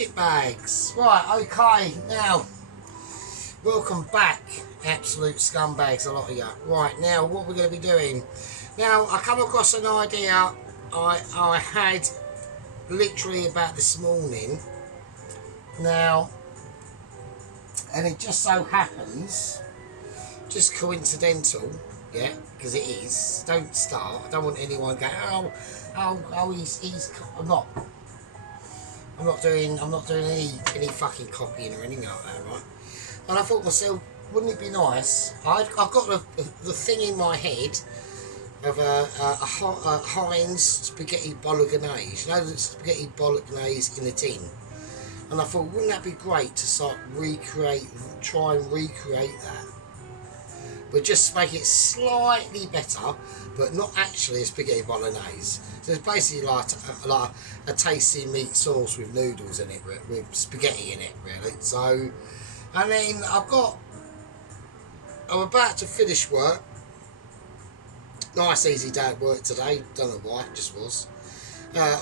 Shit bags. Right, okay, now, welcome back, absolute scumbags, a lot of you. Right, now, what we're going to be doing. Now, I come across an idea I had literally about this morning. Now, and it just so happens, just coincidental, yeah, because it is. Don't start. I don't want anyone going, he's. I'm not doing any fucking copying or anything like that, right? And I thought to myself, wouldn't it be nice? I've got the thing in my head of a Heinz spaghetti Bolognese. You know, the spaghetti Bolognese in a tin. And I thought, wouldn't that be great to start try and recreate that? But just make it slightly better, but not actually a spaghetti bolognese. So it's basically like a tasty meat sauce with noodles in it, with spaghetti in it, really. So, and then I'm about to finish work. Nice easy day at work today. Don't know why, it just was.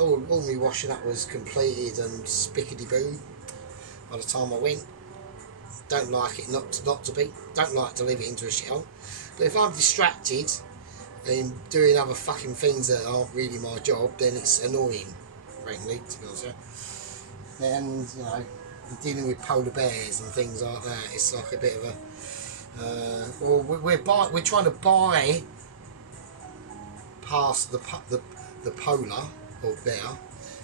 All my washing up was completed and spickety-boo by the time I went. Don't like it not to be. Don't like to leave it into a shithole. But if I'm distracted and doing other fucking things that aren't really my job, then it's annoying, frankly, to be honest with you. And, you know, dealing with polar bears and things like that, it's like a bit of a... we're trying to buy past the polar, or bear.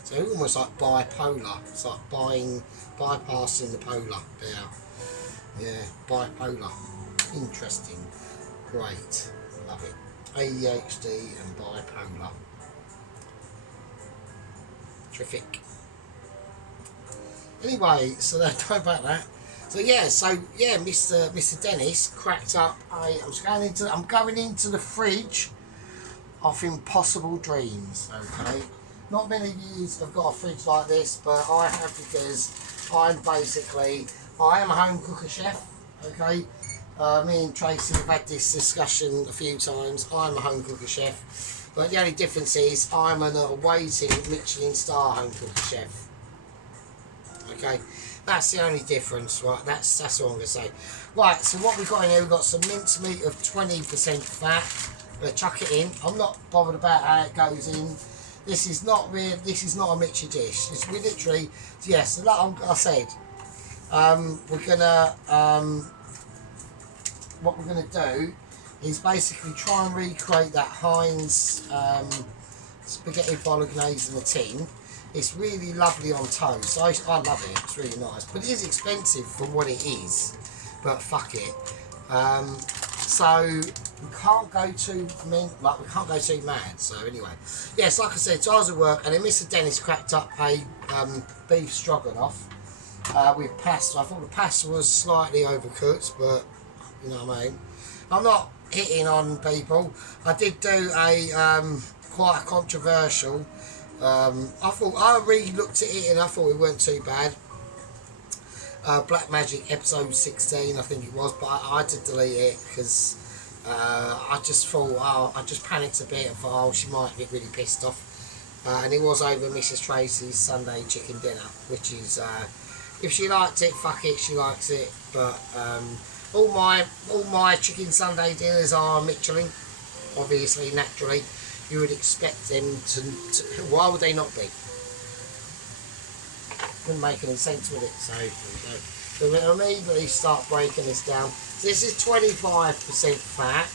So almost like bipolar. It's like bypassing the polar bear. Yeah, bipolar. Interesting. Great. Love it. ADHD and bipolar. Terrific. Anyway, so don't worry about that. So yeah, Mr. Dennis cracked up I'm going into the fridge of impossible dreams. Okay. Not many of you have got a fridge like this, but I have, because I am a home cooker chef, okay? Me and Tracy have had this discussion a few times. I'm a home cooker chef, but the only difference is I'm an awaiting Michelin star home cooker chef. Okay, that's the only difference, right? That's all I'm gonna say. Right, so what we've got in here, we've got some mincemeat of 20% fat. We'll chuck it in. I'm not bothered about how it goes in. This is not a Mitchy dish. It's literally, yes, like I said. We're gonna what we're gonna do is basically try and recreate that Heinz spaghetti bolognese in a tin. It's really lovely on toast. I love it. It's really nice, but it is expensive for what it is. But fuck it. So we can't go too mad. So anyway, yes, like I said, so I was at work, and then Mr. Dennis cracked up a beef stroganoff. With pasta. I thought the pasta was slightly overcooked, but you know what I mean. I'm not hitting on people. I did do a quite a controversial. I really looked at it and I thought it weren't too bad. Black Magic episode 16, I think it was, but I had to delete it because I just thought, I just panicked a bit and thought, she might get really pissed off. And it was over Mrs. Tracy's Sunday chicken dinner, which is. If she liked it, fuck it, she likes it. But all my chicken Sunday dinners are Michelin, obviously, naturally. You would expect them to why would they not be? Wouldn't make any sense with it. So we'll immediately start breaking this down. So this is 25% fat,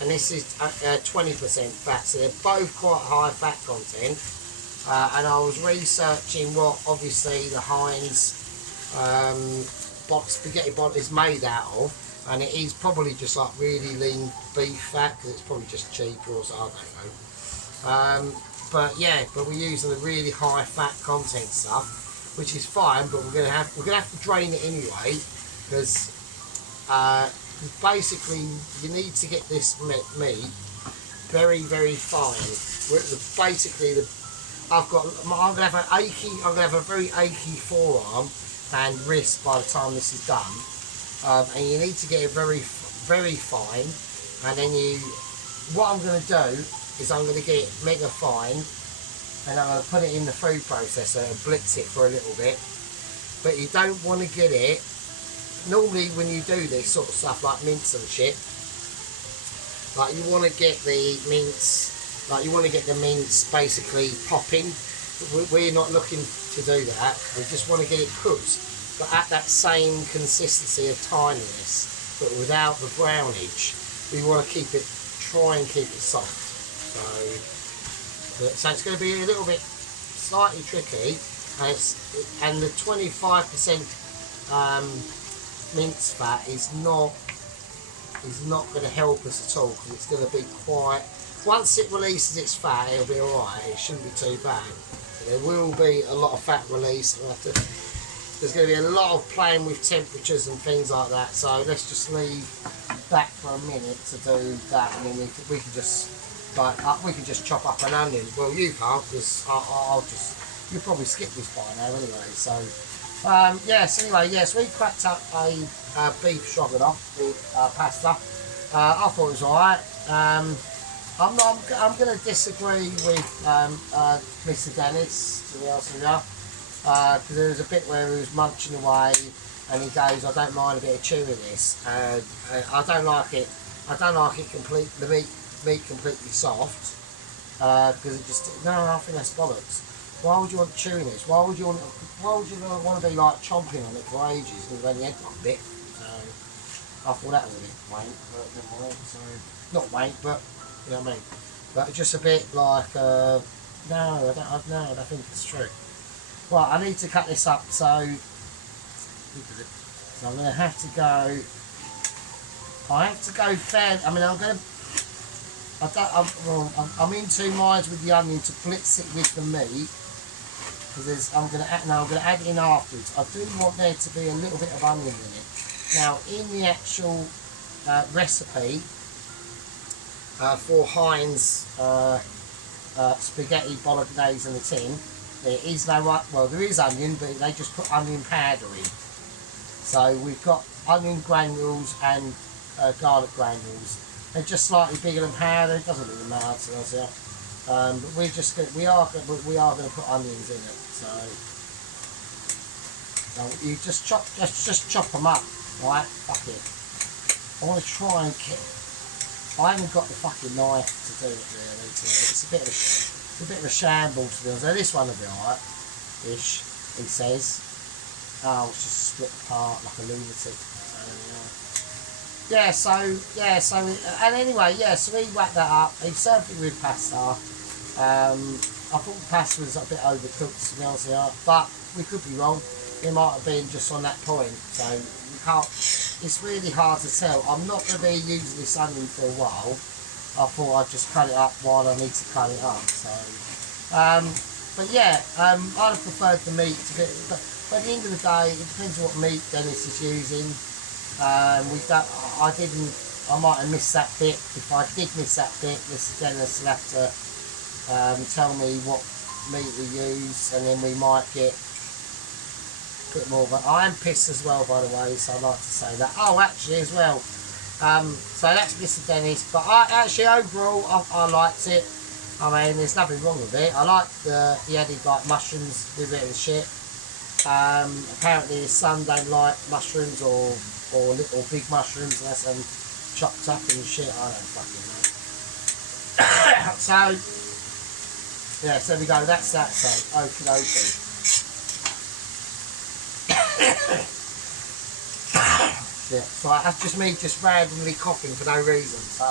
and this is 20% fat. So they're both quite high fat content. And I was researching what obviously the Heinz spaghetti bot is made out of, and it is probably just like really lean beef fat, because it's probably just cheaper or something, I don't know. But yeah, but we're using the really high fat content stuff, which is fine, but we're gonna have to drain it anyway, because basically you need to get this meat very, very fine. I'm gonna have a very achy forearm and wrist by the time this is done, and you need to get it very, very fine. And then what I'm going to do is I'm going to get it mega fine, and I'm going to put it in the food processor and blitz it for a little bit, but you don't want to get it. Normally when you do this sort of stuff like mince and shit, like you want to get the mince, basically popping. We're not looking to do that. We just want to get it cooked, but at that same consistency of tininess, but without the brownage. We want to try and keep it soft. So it's going to be a little bit slightly tricky, and the 25% mince fat is not going to help us at all, because it's going to be quite. Once it releases its fat, it'll be alright. It shouldn't be too bad. But there will be a lot of fat release. There's going to be a lot of playing with temperatures and things like that. So let's just leave that for a minute to do that, and then we can just chop up an onion. Well, you can't, because you'll probably skip this by now anyway. So yes, we cracked up a beef stroganoff with pasta. I thought it was alright. I'm going to disagree with Mr. Dennis, to be honest with you, because there was a bit where he was munching away, and he goes, "I don't mind a bit of chewiness." I don't like it. I don't like it the meat completely soft, because it just I think that's bollocks. Why would you want chewiness? Why would you want to be like chomping on it for ages and you've only had one bit? So I thought that was a bit wank, but never mind. So not wank, but you know what I mean. But just a bit like no, I don't think it's true. Well, I need to cut this up, so I'm going to have to go. I have to go fair. I mean, I'm in two minds with the onion to blitz it with the meat, because I'm going to add it in afterwards. I do want there to be a little bit of onion in it. Now, in the actual recipe for Heinz spaghetti bolognese in the tin, there is there is onion, but they just put onion powder in. So we've got onion granules and garlic granules. They're just slightly bigger than powder. It doesn't really matter to us here. But we are going to put onions in it. So you just chop them up, right? Fuck it. I want to try and I haven't got the fucking knife to do it really. It's a bit of a shamble, to be honest. Now, this one will be alright, ish. He says. Oh, it's just split apart like a lunatic. And anyway, so we whacked that up. He served it with pasta. I thought the pasta was a bit overcooked, to be honest with you, but we could be wrong. It might have been just on that point, so we can't. It's really hard to tell. I'm not going to be using this onion for a while. I thought I'd just cut it up while I need to cut it up. So, but yeah, I'd have preferred the meat to be. But at the end of the day, it depends on what meat Dennis is using. I might have missed that bit. If I did miss that bit, Mr. Dennis will have to tell me what meat we use, and then we might get a bit more. But I am pissed as well, by the way, so I'd like to say that. Oh, actually, as well. So that's Mr. Dennis. But overall, I liked it. I mean, there's nothing wrong with it. I liked he added like mushrooms with it and shit. Apparently his son don't like mushrooms or little big mushrooms unless them chopped up and shit. I don't fucking know. So yeah, so we go. That's that. So okie dokie. Yeah, so that's just me just randomly coughing for no reason. So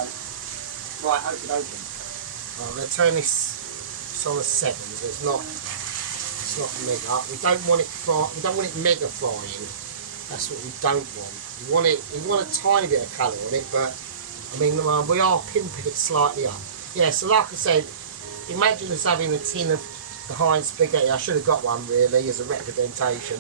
right, okie dokie. I'm going to turn this on a 7, so it's not mega. We don't want it mega frying. That's what we don't want. We want a tiny bit of colour on it, but I mean we are pimping it slightly up. Yeah, so like I said, imagine us having a tin of the Heinz spaghetti. I should have got one really as a representation.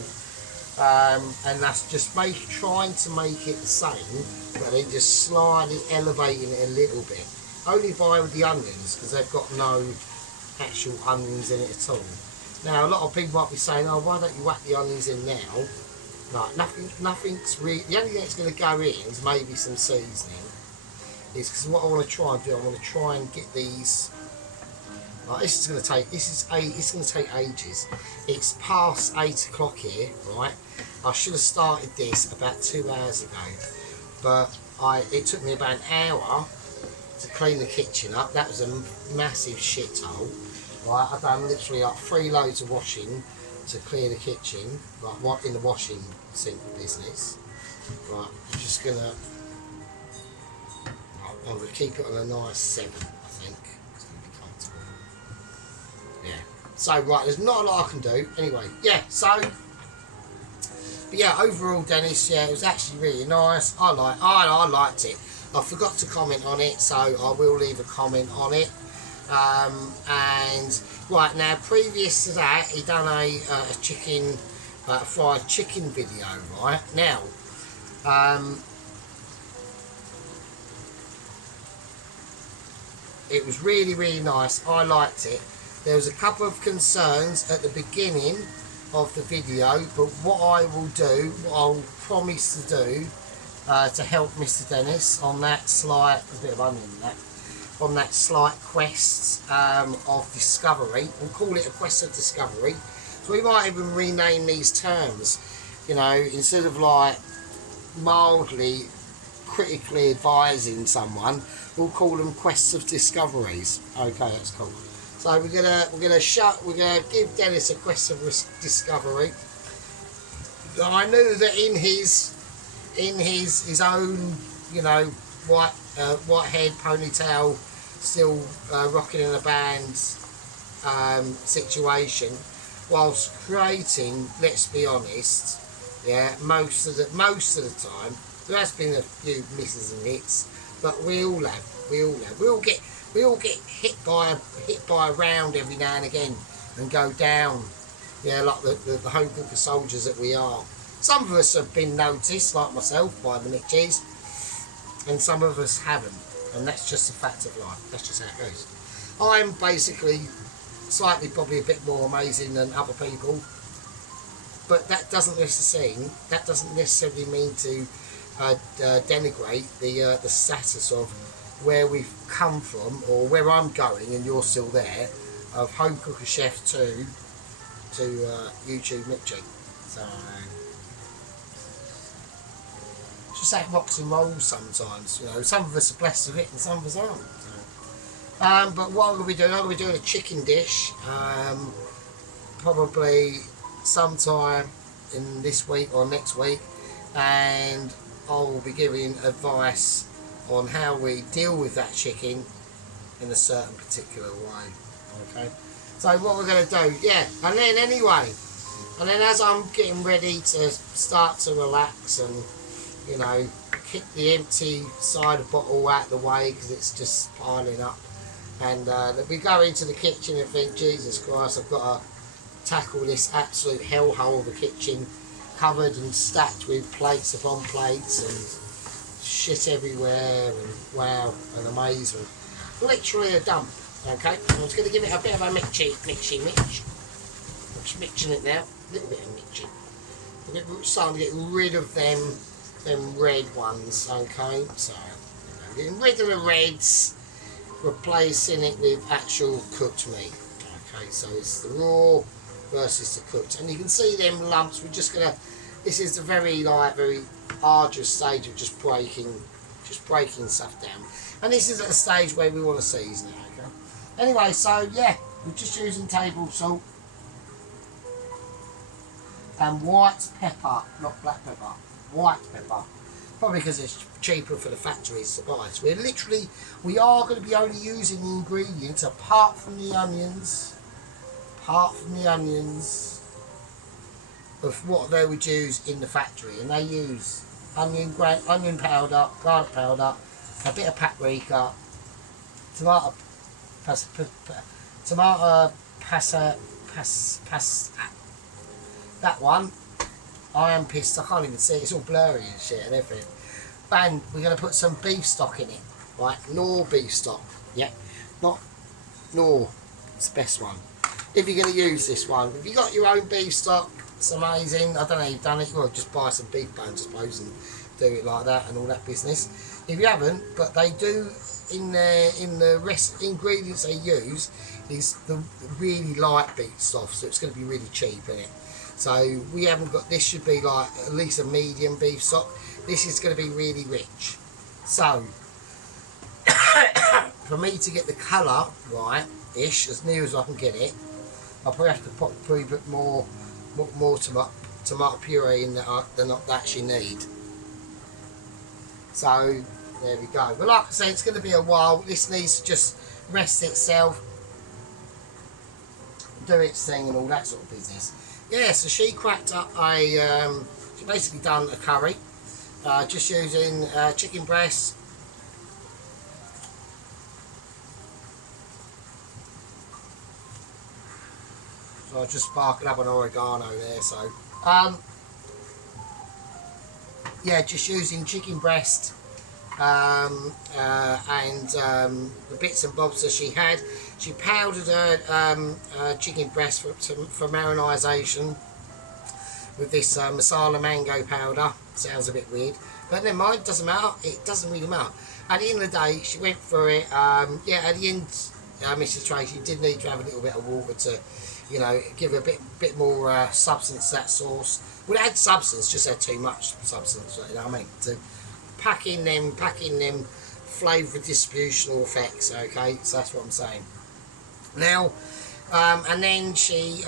And that's just trying to make it the same, but then just slightly elevating it a little bit. Only with the onions, because they've got no actual onions in it at all. Now, a lot of people might be saying, "Oh, why don't you whack the onions in now?" Like nothing's really. The only thing that's going to go in is maybe some seasoning. Is because what I want to try and do, I want to try and get these Right, this is going to take. It's going to take ages. It's past 8 o'clock here, right? I should have started this about 2 hours ago, but it took me about an hour to clean the kitchen up. That was a massive shithole. Right, I've done literally like 3 loads of washing to clear the kitchen, like what in the washing sink business. Right, I'm just gonna. I'm gonna keep it on a nice 7. I think it's gonna be comfortable. Yeah. So right, there's not a lot I can do. Anyway, yeah. So, but yeah, overall, Dennis, yeah, it was actually really nice. I liked it. I forgot to comment on it, so I will leave a comment on it. And right now, previous to that, he done a chicken, fried chicken video. Right now, it was really, really nice. I liked it. There was a couple of concerns at the beginning of the video, but what I will do, what I'll promise to do, to help Mr. Dennis on that slight, a bit of onion in that, on that slight quest of discovery, we'll call it a quest of discovery. So we might even rename these terms, you know, instead of like mildly critically advising someone, we'll call them quests of discoveries. Okay, that's cool. So we're gonna give Dennis a quest of discovery. I knew that in his own, you know, white head ponytail, still rocking in a band situation, whilst creating, let's be honest, yeah, most of the time. There has been a few misses and hits, but we all get hit by a round every now and again and go down, yeah, like the home cooker soldiers that we are. Some of us have been noticed, like myself, by the Mitchies, and some of us haven't, and that's just a fact of life. That's just how it goes. I'm basically slightly probably a bit more amazing than other people, but that doesn't necessarily mean to denigrate the status of where we've come from or where I'm going, and you're still there, of home cooker chef to YouTube Mitchie. So just like rocks and rolls sometimes, you know. Some of us are blessed with it and some of us aren't. So. But what I'm going to be doing, I'm going to be doing a chicken dish, probably sometime in this week or next week, and I'll be giving advice on how we deal with that chicken in a certain particular way. Okay. So what we're going to do, yeah, and then as I'm getting ready to start to relax and, you know, kick the empty cider bottle out of the way because it's just piling up, and we go into the kitchen and think, Jesus Christ, I've got to tackle this absolute hellhole of a kitchen, covered and stacked with plates upon plates and shit everywhere, and wow, and amazement. Literally a dump. Okay, I'm just going to give it a bit of a mitch. I'm just mixing it now, a little bit of mitching. We're starting to get rid of them red ones. Okay, so getting rid of the reds, replacing it with actual cooked meat. Okay, so it's the raw versus the cooked, and you can see them lumps. We're just gonna. This is the very arduous stage of just breaking stuff down, and this is at a stage where we want to season it. Okay. Anyway, so yeah, we're just using table salt and white pepper, not black pepper, white pepper. Probably because it's cheaper for the factories to buy. So we are going to be only using the ingredients apart from the onions of what they would use in the factory, and they use onion powder, garlic powder, a bit of paprika, tomato that one. I am pissed, I can't even see it, it's all blurry and shit and everything. And we're going to put some beef stock in it, right? Knorr beef stock, yeah, not Knorr, it's the best one. If you're going to use this one, if you got your own beef stock, it's amazing. I don't know if you've done it, well, just buy some beef bones, I suppose, and do it like that and all that business. if you haven't, but they do in the rest ingredients they use is the really light beef stock, so it's going to be really cheap in it. So we haven't got, this should be like at least a medium beef stock. This is going to be really rich. So for me to get the colour right-ish, as near as I can get it, I'll probably have to put a bit more tomato puree in than I actually need. So there we go. But like I say, it's going to be a while. This needs to just rest itself, do its thing and all that sort of business. Yeah, so she cracked up she basically done a curry, just using chicken breast, so I just sparkled up an oregano there. So yeah, just using chicken breast and the bits and bobs that she had. She powdered her chicken breast for marinisation with this masala mango powder. Sounds a bit weird, but never mind, doesn't matter. It doesn't really matter. At the end of the day, she went through it. Yeah, at the end, Mrs. Tracy did need to have a little bit of water to, you know, give a bit more substance to that sauce. Well, it had substance, just had too much substance. You know what I mean? To pack in them flavour distributional effects. Okay, so that's what I'm saying. Now, and then she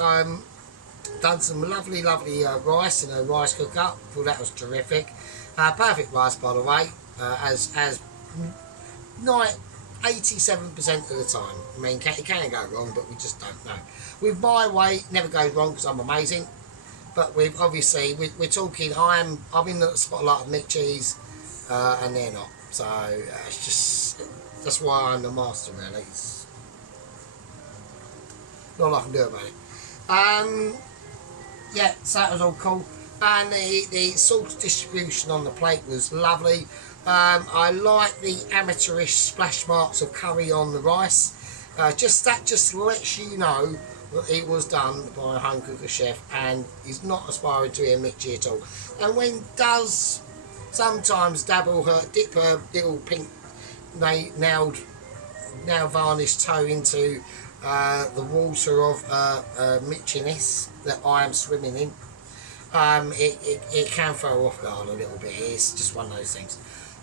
done some lovely rice in a rice cooker. Thought that was terrific. Perfect rice, by the way, as 87% of the time. I mean, it can go wrong, but we just don't know. With my way, it never goes wrong because I'm amazing. But with obviously, we're talking. I'm in the spotlight of Mick Cheese, and they're not. So it's just, that's why I'm the master, really. It's not a lot I can do about it. Yeah, so that was all cool. And the salt distribution on the plate was lovely. I like the amateurish splash marks of curry on the rice. That just lets you know that it was done by a home cooker chef and he's not aspiring to be a Mitchie at all. And when does sometimes dip her little pink nail varnished toe into the water of Mitchiness that I am swimming in, it can throw off guard a little bit. It's just one of those things.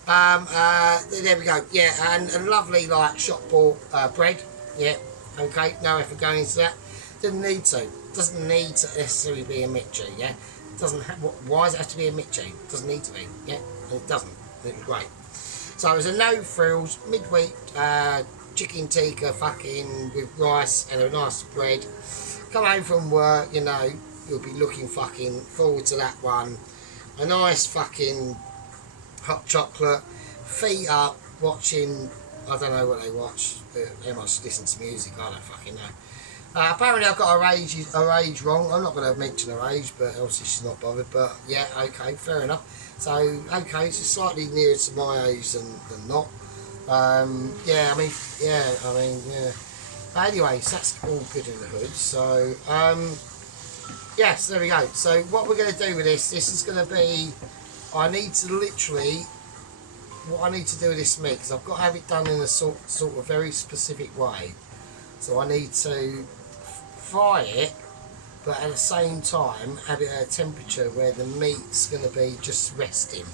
There we go. Yeah, and lovely like shop bought bread. Yeah, okay. No effort going into that. Doesn't need to. Doesn't need to necessarily be a Mitchie. Yeah, doesn't. Why does it have to be a Mitchie? Doesn't need to be. Yeah, it doesn't. It was great. So it was a no frills midweek chicken tikka fucking with rice and a nice bread. Come home from work, you know, you'll be looking fucking forward to that one. A nice fucking hot chocolate, feet up, watching, I don't know what they watch, they must listen to music, I don't fucking know. Apparently I've got her age wrong. I'm not going to mention her age, but obviously she's not bothered, but yeah, okay, fair enough. So, okay, she's slightly nearer to my age than not. Yeah. Anyway, so that's all good in the hood. So, yes, there we go. So what we're going to do with this is going to be, I need to literally, what I need to do with this meat, because I've got to have it done in a sort of very specific way. So I need to fry it, but at the same time have it at a temperature where the meat's going to be just resting.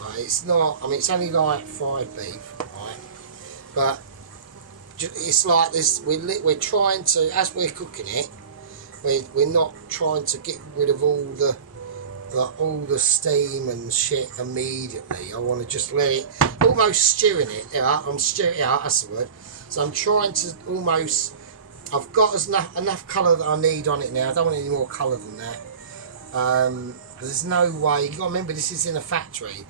Right, it's not, I mean, it's only like fried beef, right? But it's like this, we're trying to, as we're cooking it, we're not trying to get rid of all the steam and shit immediately. I want to just let it, almost stewing it. Yeah, I'm stewing it out, that's the word. So I'm trying to almost, I've got enough colour that I need on it now. I don't want any more colour than that. Because there's no way, you've got to remember this is in a factory.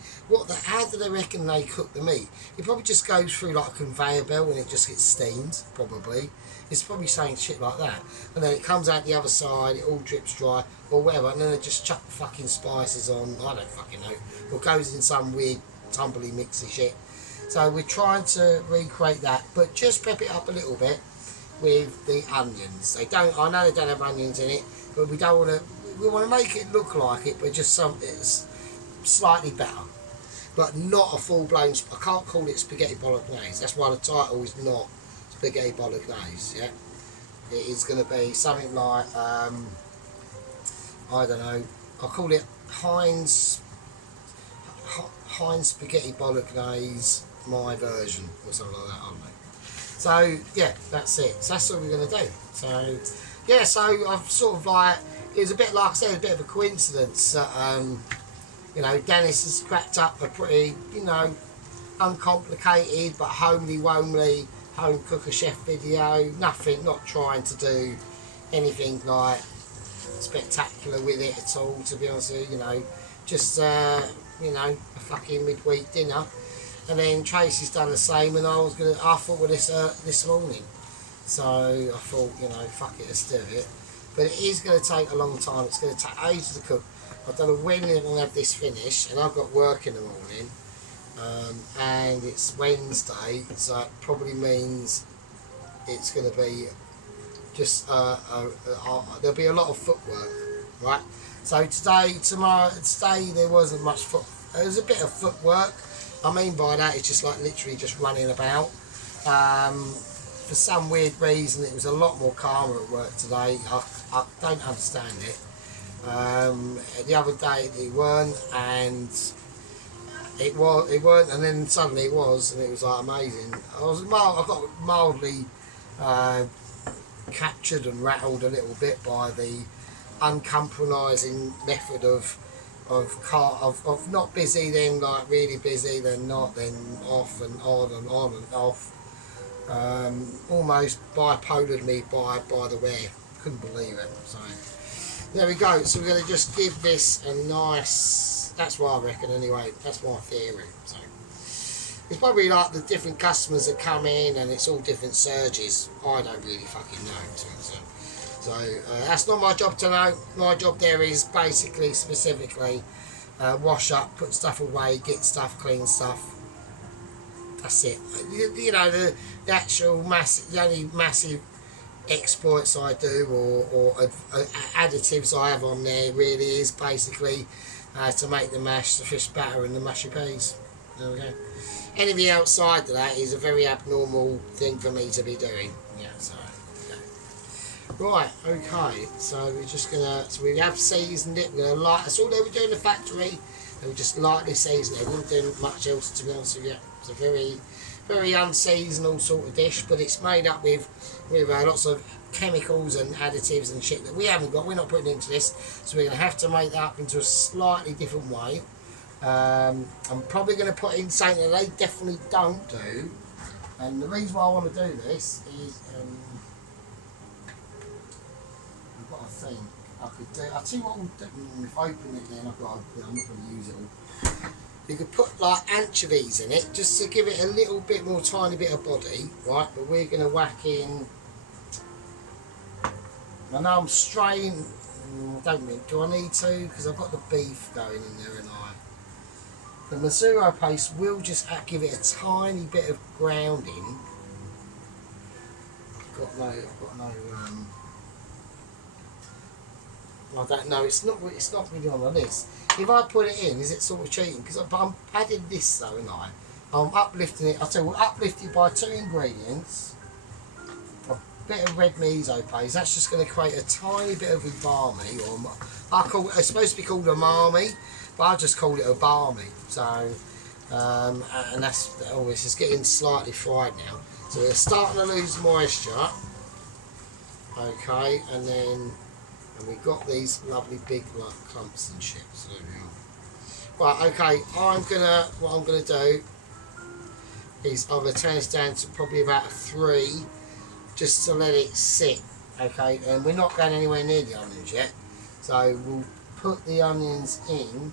How do they reckon they cook the meat? It probably just goes through like a conveyor belt and it just gets steamed, probably. It's probably saying shit like that. And then it comes out the other side, it all drips dry, or whatever, and then they just chuck the fucking spices on, I don't fucking know. Or goes in some weird tumbly mixy shit. So we're trying to recreate that, but just pep it up a little bit with the onions. I know they don't have onions in it, but we want to make it look like it, but just something that's slightly better. but not a full-blown, I can't call it spaghetti bolognese. That's why the title is not spaghetti bolognese, yeah? It is going to be something like, I don't know, I'll call it Heinz spaghetti bolognese, my version, or something like that, I don't know. So, yeah, that's it. So that's what we're going to do. So, yeah, so I've sort of like, it was a bit, like I said, a bit of a coincidence that, you know, Dennis has cracked up a pretty, you know, uncomplicated but homely home cooker chef video. Nothing, not trying to do anything like spectacular with it at all, to be honest with you. You know, just you know, a fucking midweek dinner. And then Tracy's done the same, and I thought of this morning. So I thought, you know, fuck it, let's do it. But it is going to take a long time. It's going to take ages to cook. I don't know when we'll have this finished, and I've got work in the morning. And it's Wednesday, so it probably means it's going to be just there'll be a lot of footwork, right? So today there wasn't much there was a bit of footwork. I mean by that, it's just like literally just running about. For some weird reason, it was a lot more calmer at work today. I don't understand it. The other day it weren't, and it weren't, and then suddenly it was, and it was like amazing. I got mildly captured and rattled a little bit by the uncompromising method of not busy, then like really busy, then not, then off and on and on and off. Almost bipolared me by the way. Couldn't believe it. So there we go. So we're going to just give this a nice, that's what I reckon anyway, that's my theory. So it's probably like the different customers that come in and it's all different surges. I don't really fucking know. So that's not my job to know. My job there is basically, specifically, wash up, put stuff away, get stuff, clean stuff. That's it. You know, the actual the only massive exploits I do or additives I have on there really is basically to make the mash, the fish batter and the mushy peas. There we go. Anything outside of that is a very abnormal thing for me to be doing. Yeah, so okay. Right, okay, so we're just gonna, so we have seasoned it, we're gonna light, that's all they were doing in the factory, they were just lightly seasoned it, they weren't doing much else, to be honest with you. It's a very, very unseasonal sort of dish, but it's made up with lots of chemicals and additives and shit that we haven't got, we're not putting into this, so we're going to have to make that up into a slightly different way. I'm probably going to put in something that they definitely don't do, and the reason why I want to do this is I've got to think I could do, I'll tell you what we'll do, if I open it then I'm not going to use it all. You could put like anchovies in it just to give it a little bit more, tiny bit of body, right? But we're going to whack in, I know I'm straining, don't mean, do I need to? Because I've got the beef going in there and the Mazzuro paste will just give it a tiny bit of grounding. I've got no I don't know, it's not really on the list. If I put it in, is it sort of cheating? Because I'm adding this though, and I'm uplifting it. I'll tell you, we'll uplift it by 2 ingredients. A bit of red miso paste. That's just going to create a tiny bit of umami, or it's supposed to be called umami, but I just call it umami. So, and that's, oh, it's just getting slightly fried now. So we're starting to lose moisture. Okay, and then. And we've got these lovely big like clumps and shit. So right, okay, what I'm gonna do is I'm gonna turn this down to probably about a 3, just to let it sit. Okay, and we're not going anywhere near the onions yet, so we'll put the onions in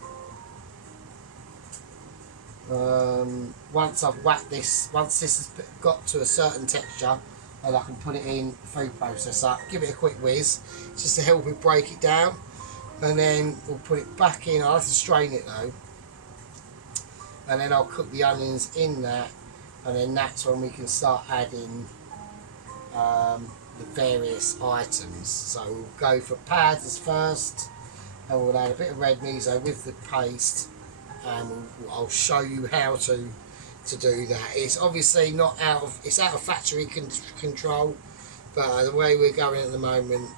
once I've whacked this. Once this has got to a certain texture, and I can put it in the food processor, give it a quick whiz, just to help it break it down, and then we'll put it back in. I'll have to strain it though, and then I'll cook the onions in that, and then that's when we can start adding the various items. So we'll go for pads first, and we'll add a bit of red miso with the paste, and I'll show you how to do that. It's obviously not out of, it's out of factory control, but the way we're going at the moment,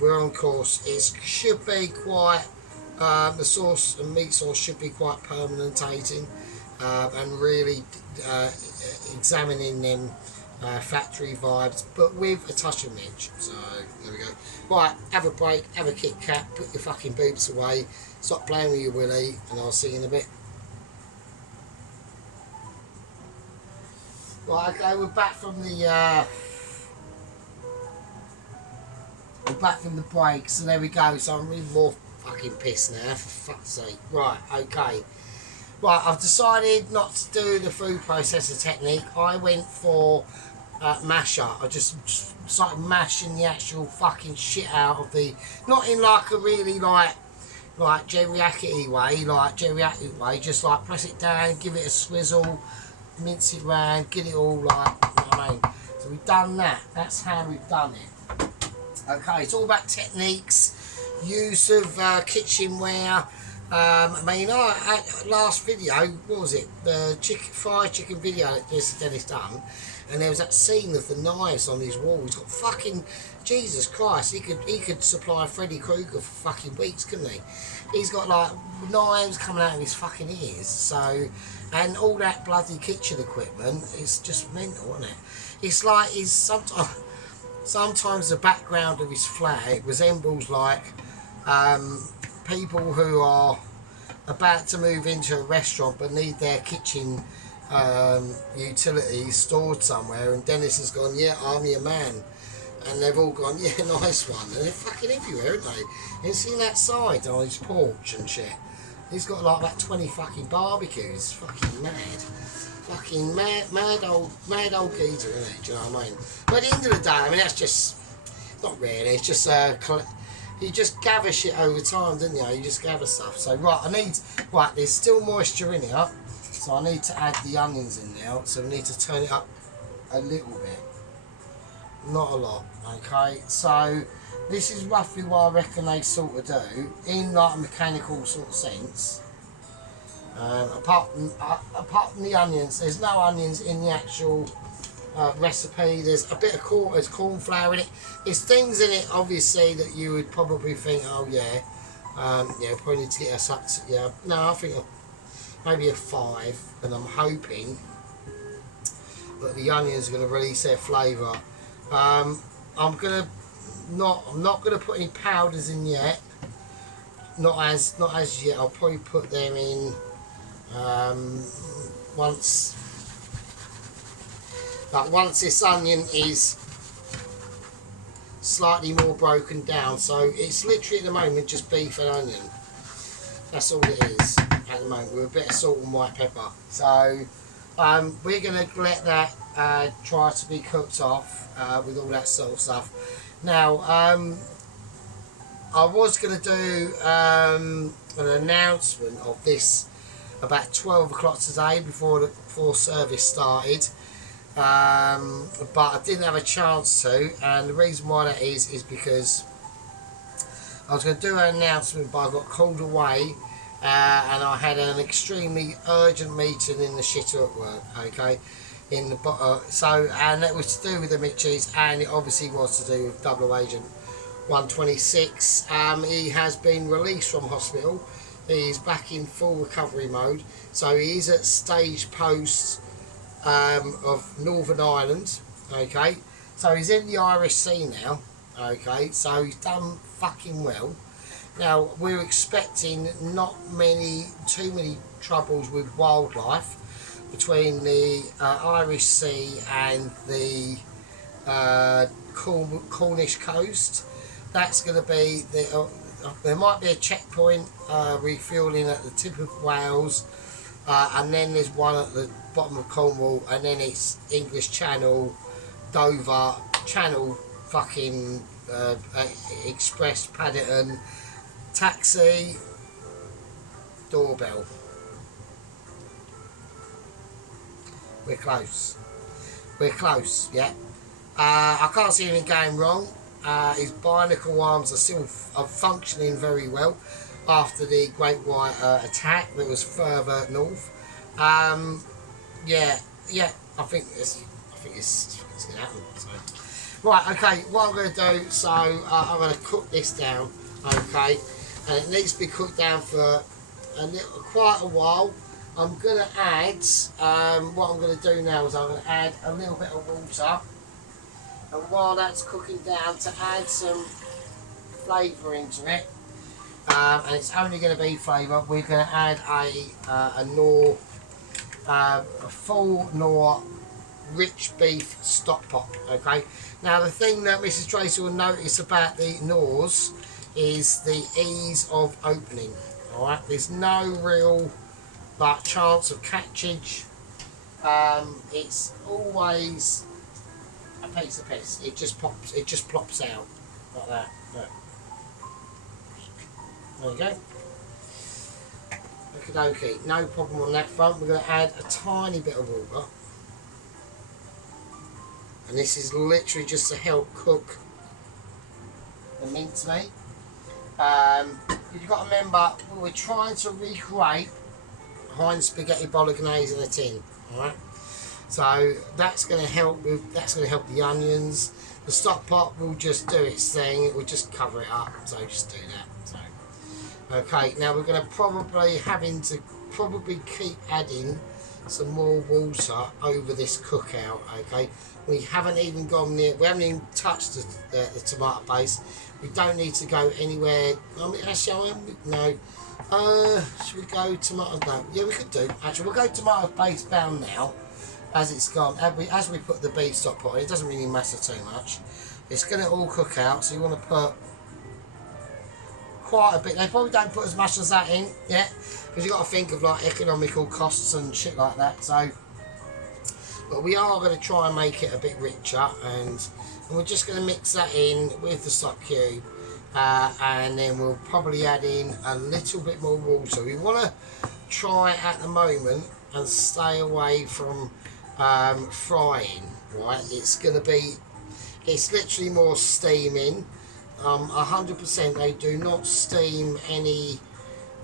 we're on course. It should be quite, the sauce and meat sauce should be quite permanentating, and really examining them factory vibes, but with a touch of midge. So there we go. Right, have a break, have a Kit Kat, put your fucking boobs away, stop playing with your willy, and I'll see you in a bit. Right, okay, we're back from the break, so there we go. So I'm really more fucking pissed now, for fuck's sake. Right, okay. Right, I've decided not to do the food processor technique. I went for masher. I just started mashing the actual fucking shit out of the, not in like a really like geriatric way, just like press it down, give it a swizzle, mince it round, get it all like, you know what I mean? So we've done that. That's how we've done it. Okay, it's all about techniques, use of kitchenware. I mean, last video, what was it? The fried chicken video that Dennis done, and there was that scene of the knives on his wall. He's got fucking, Jesus Christ, he could supply Freddy Krueger for fucking weeks, couldn't he? He's got like knives coming out of his fucking ears. So, and all that bloody kitchen equipment is just mental, isn't it? It's like he's sometimes the background of his flat, it resembles like people who are about to move into a restaurant but need their kitchen utilities stored somewhere, and Dennis has gone, yeah, I'm your man, and they've all gone, yeah, nice one, and they're fucking everywhere, aren't they? You see that side on his porch and shit, he's got like about 20 fucking barbecues. Fucking mad. Fucking mad old geezer, isn't it? Do you know what I mean? But at the end of the day, I mean, that's just, not really, it's just you just gather shit over time, didn't you? You just gather stuff. So right, there's still moisture in here, so I need to add the onions in now. So we need to turn it up a little bit, not a lot. Okay, so this is roughly what I reckon they sort of do in like a mechanical sort of sense. Apart from the onions, there's no onions in the actual recipe. There's a bit of corn flour in it. There's things in it, obviously, that you would probably think, oh yeah, probably need to get us up to, yeah. No, I think maybe a 5, and I'm hoping that the onions are going to release their flavour. I'm not going to put any powders in yet. Not as yet. I'll probably put them in once this onion is slightly more broken down. So it's literally at the moment just beef and onion. That's all it is at the moment, with a bit of salt and white pepper. So we're going to let that try to be cooked off with all that sort of stuff. Now I was going to do an announcement of this about 12 o'clock today before service started, but I didn't have a chance to, and the reason why that is because I was going to do an announcement, but I got called away, and I had an extremely urgent meeting in the shitter at work. Okay, in the so, and it was to do with the Mitchies, and it obviously was to do with Double Agent 126. He has been released from hospital. He's back in full recovery mode. So he is at stage post of Northern Ireland. Okay, so he's in the Irish Sea now. Okay, so he's done fucking well. Now we're expecting not too many troubles with wildlife between the Irish Sea and the Cornish coast. That's going to be there might be a checkpoint refueling at the tip of Wales, and then there's one at the bottom of Cornwall, and then it's English Channel, Dover Channel, fucking Express, Paddington, taxi, doorbell. We're close. Yeah. I can't see anything going wrong. His bionicle arms are still functioning very well. after the Great White attack that was further north. Yeah, I think it's gonna happen. So. Right, okay. What I'm gonna do, so I'm gonna cook this down, okay, and it needs to be cooked down for quite a while. I'm gonna add what I'm gonna do now is I'm gonna add a little bit of water, and while that's cooking down, to add some flavour into it, and it's only going to be flavour. We're going to add a Knorr, a full Knorr rich beef stock pot. Okay. Now the thing that Mrs. Tracy will notice about the Knorrs is the ease of opening. All right. There's no real chance of catchage. It's always a piece of piss. It just pops. It just plops out like that. Look. There you go. Okie dokie, no problem on that front. We're going to add a tiny bit of water. And this is literally just to help cook the mincemeat. You've got to remember, we're trying to recreate Heinz spaghetti bolognese in a tin. Alright? So that's going to help the onions. The stock pot will just do its thing. It will just cover it up. So just do that. So. Okay, now we're going to probably keep adding some more water over this cookout. Okay, we haven't even gone near. We haven't even touched the tomato paste. We don't need to go anywhere. Actually, no. Should we go tomato? No. Yeah, we could do. Actually, we'll go tomato paste down now. As it's gone, as we put the beef stock pot in, it doesn't really matter too much. It's going to all cook out, so you want to put quite a bit. They probably don't put as much as that in yet, because you've got to think of like economical costs and shit like that. So, but we are going to try and make it a bit richer, and we're just going to mix that in with the stock cube, and then we'll probably add in a little bit more water. We want to try at the moment and stay away from frying, right? It's literally more steaming. 100% they do not steam any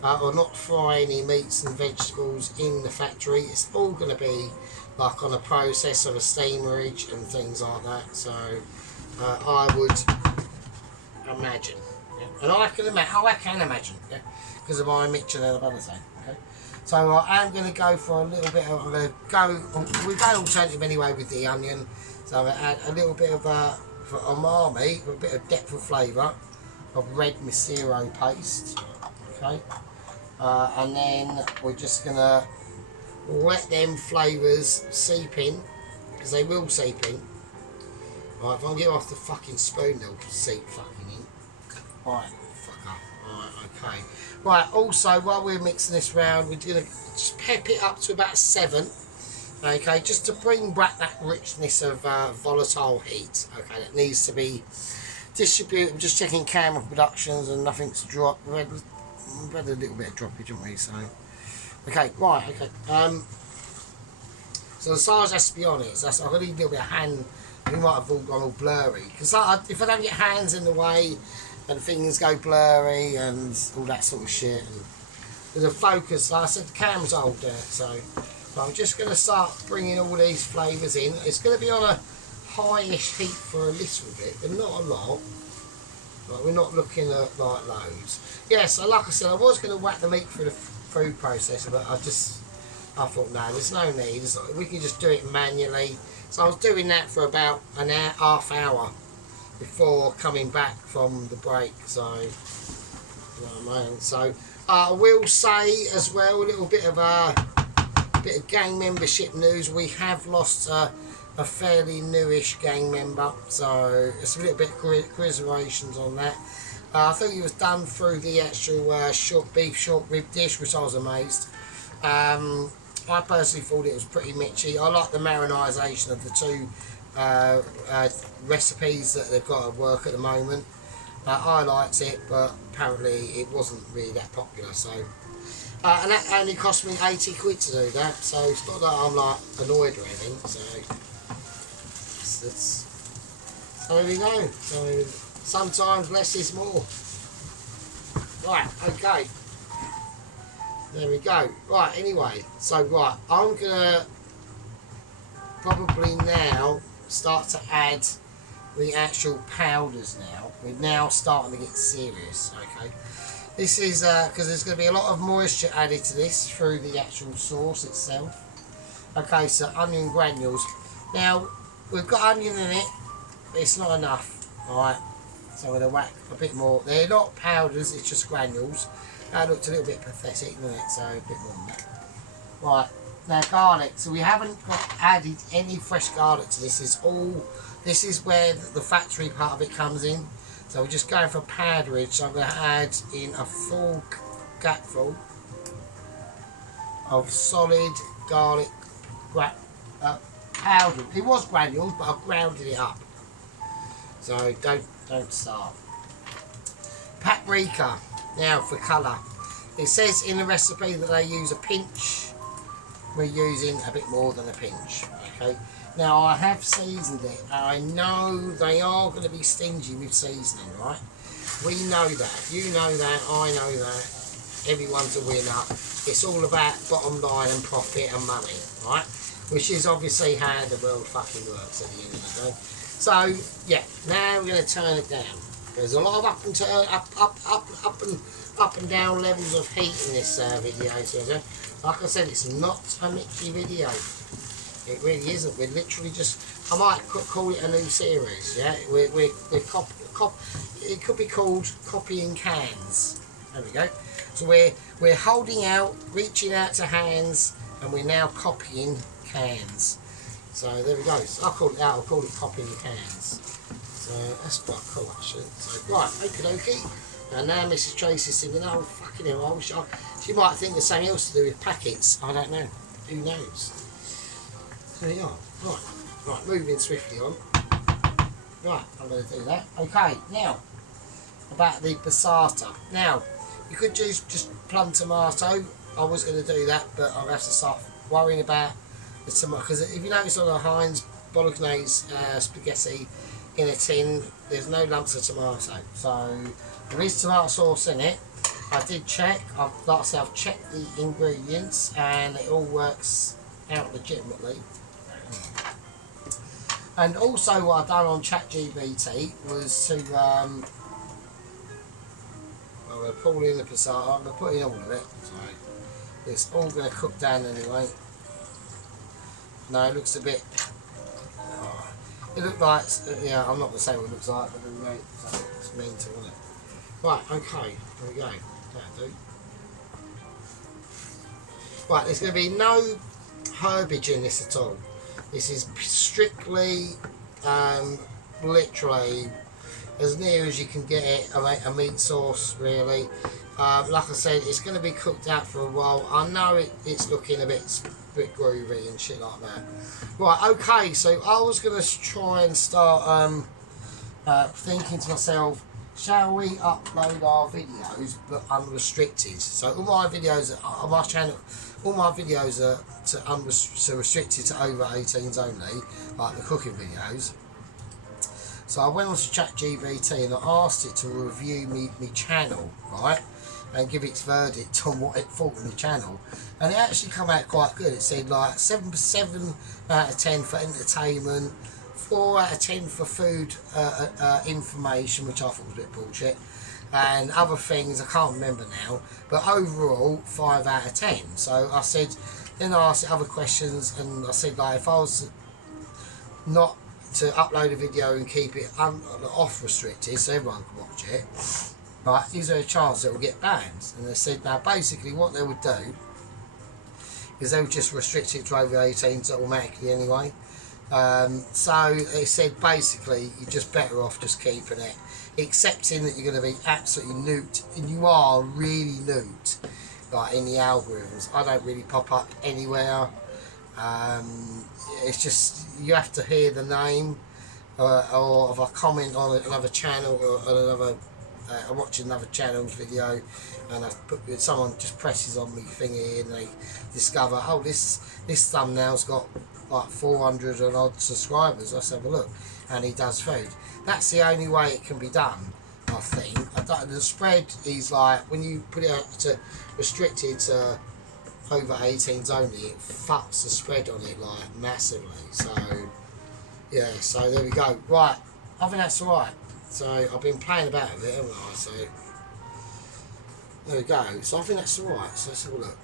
or not fry any meats and vegetables in the factory. It's all going to be like on a process of a steamerage and things like that. So I would imagine, yeah. And I can imagine, yeah, because of my Michelin ability. Okay. So I am going to go for a little bit of, we've got alternative anyway with the onion, so I'm going to add a little bit of for umami, a bit of depth of flavour of red Macero paste, okay, and then we're just going to let them flavours seep in, because they will seep in. Right, if I can get off the fucking spoon, they'll seep fucking in. Right, fuck up. Right, okay. Right, also, while we're mixing this round, we're going to just pep it up to about 7. Okay, just to bring back that richness of volatile heat. Okay, that needs to be distributed. I'm just checking camera productions and nothing to drop. We had a little bit of droppage, haven't we? So, okay, right, okay. So the size has to be on it. So I've got a little bit of hand. We might have all gone all blurry, because if I don't get hands in the way and things go blurry and all that sort of shit, and there's a focus. Like I said, the camera's old there, so I'm just going to start bringing all these flavours in. It's going to be on a highish heat for a little bit, but not a lot. Like, we're not looking at like loads. Yeah, so like I said, I was going to whack the meat through the food processor, but I thought no, there's no need. We can just do it manually. So I was doing that for about an hour, half hour before coming back from the break. So, you know what I mean? So I will say as well a little bit of gang membership news. We have lost a fairly newish gang member, so it's a little bit of commiserations on that. I think it was done through the actual short rib dish, which I was amazed. I personally thought it was pretty mitchy. I like the marinisation of the two recipes that they've got at work at the moment. I liked it, but apparently it wasn't really that popular. So, and that only cost me 80 quid to do that. So it's not that I'm like annoyed or anything. So there we go. So sometimes less is more. Right, okay. There we go. Right, anyway, so right, I'm gonna probably now start to add the actual powders now. We're now starting to get serious, okay? This is because there's going to be a lot of moisture added to this through the actual sauce itself. Okay, so onion granules. Now, we've got onion in it, but it's not enough, alright? So I'm going to whack a bit more. They're not powders, it's just granules. That looked a little bit pathetic, didn't it? So a bit more than that. Right, now garlic. So we haven't added any fresh garlic to this. This is where the factory part of it comes in. So we're just going for powderage. So I'm going to add in a full cupful of solid garlic powder. It was granules, but I've grounded it up. So don't start. Paprika. Now for colour. It says in the recipe that they use a pinch. We're using a bit more than a pinch. Okay. Now I have seasoned it. I know they are going to be stingy with seasoning, right? We know that. You know that. I know that. Everyone's a winner. It's all about bottom line and profit and money, right? Which is obviously how the world fucking works at the end of the day. So yeah, now we're going to turn it down. There's a lot of up and down levels of heat in this video. So like I said, it's not a Mickey video. It really isn't. We're literally just, I might call it a new series, yeah? We're it could be called copying cans. There we go. So we're holding out, reaching out to hands, and we're now copying cans. So there we go. So I'll call it copying cans. So that's quite cool actually. So right, okie dokie. And now Mrs. Tracy's thinking, oh fucking hell, I wish she might think there's something else to do with packets. I don't know. Who knows? There you are. Right, moving swiftly on. Right, I'm going to do that. Okay, now, about the passata. Now, you could use just plum tomato. I was going to do that, but I'll have to start worrying about the tomato. Because if you notice on the Heinz Bolognese spaghetti in a tin, there's no lumps of tomato. So, there is tomato sauce in it. I did check. Like I said, I've checked the ingredients and it all works out legitimately. And also what I've done on ChatGPT was to I'm going to pull in the passata. I'm going to put in all of it. So it's all going to cook down anyway. No, it looks a bit. It looks like, yeah, I'm not going to say what it looks like, but anyway, it's mental, isn't it? Right, okay, here we go. That'll do. Right, there's going to be no herbage in this at all. This is strictly, literally, as near as you can get it, a meat sauce, really. Like I said, it's going to be cooked out for a while. I know it's looking a bit groovy and shit like that. Right, okay, so I was going to try and start thinking to myself, shall we upload our videos but unrestricted? So all my videos on my channel, all my videos are so restricted to over 18s only, like the cooking videos. So I went on to ChatGPT and I asked it to review me channel, right, and give its verdict on what it thought of my channel, and it actually come out quite good. It said like 7 out of 10 for entertainment, 4 out of 10 for food information, which I thought was a bit bullshit, and other things I can't remember now, but overall 5 out of 10. So I said, then I asked other questions, and I said, like, if I was not to upload a video and keep it off restricted so everyone can watch it, but is there a chance it will get banned? And they said, now basically what they would do is they would just restrict it to over 18s automatically anyway. So they said basically you're just better off just keeping it, accepting that you're going to be absolutely nuked, and you are really nuked, like in the algorithms. I don't really pop up anywhere. It's just you have to hear the name, or if I comment on another channel or on another, I'm watching another channel's video, and someone just presses on me thingy and they discover, oh, this thumbnail's got like 400 and odd subscribers. Let's have a look, and he does food. That's the only way it can be done. I think. The spread is like, when you put it to restricted to over 18s only, it fucks the spread on it like massively. So yeah, so there we go. Right, I think that's alright. So I've been playing about with it, haven't I? So there we go. So I think that's alright. So let's have a look.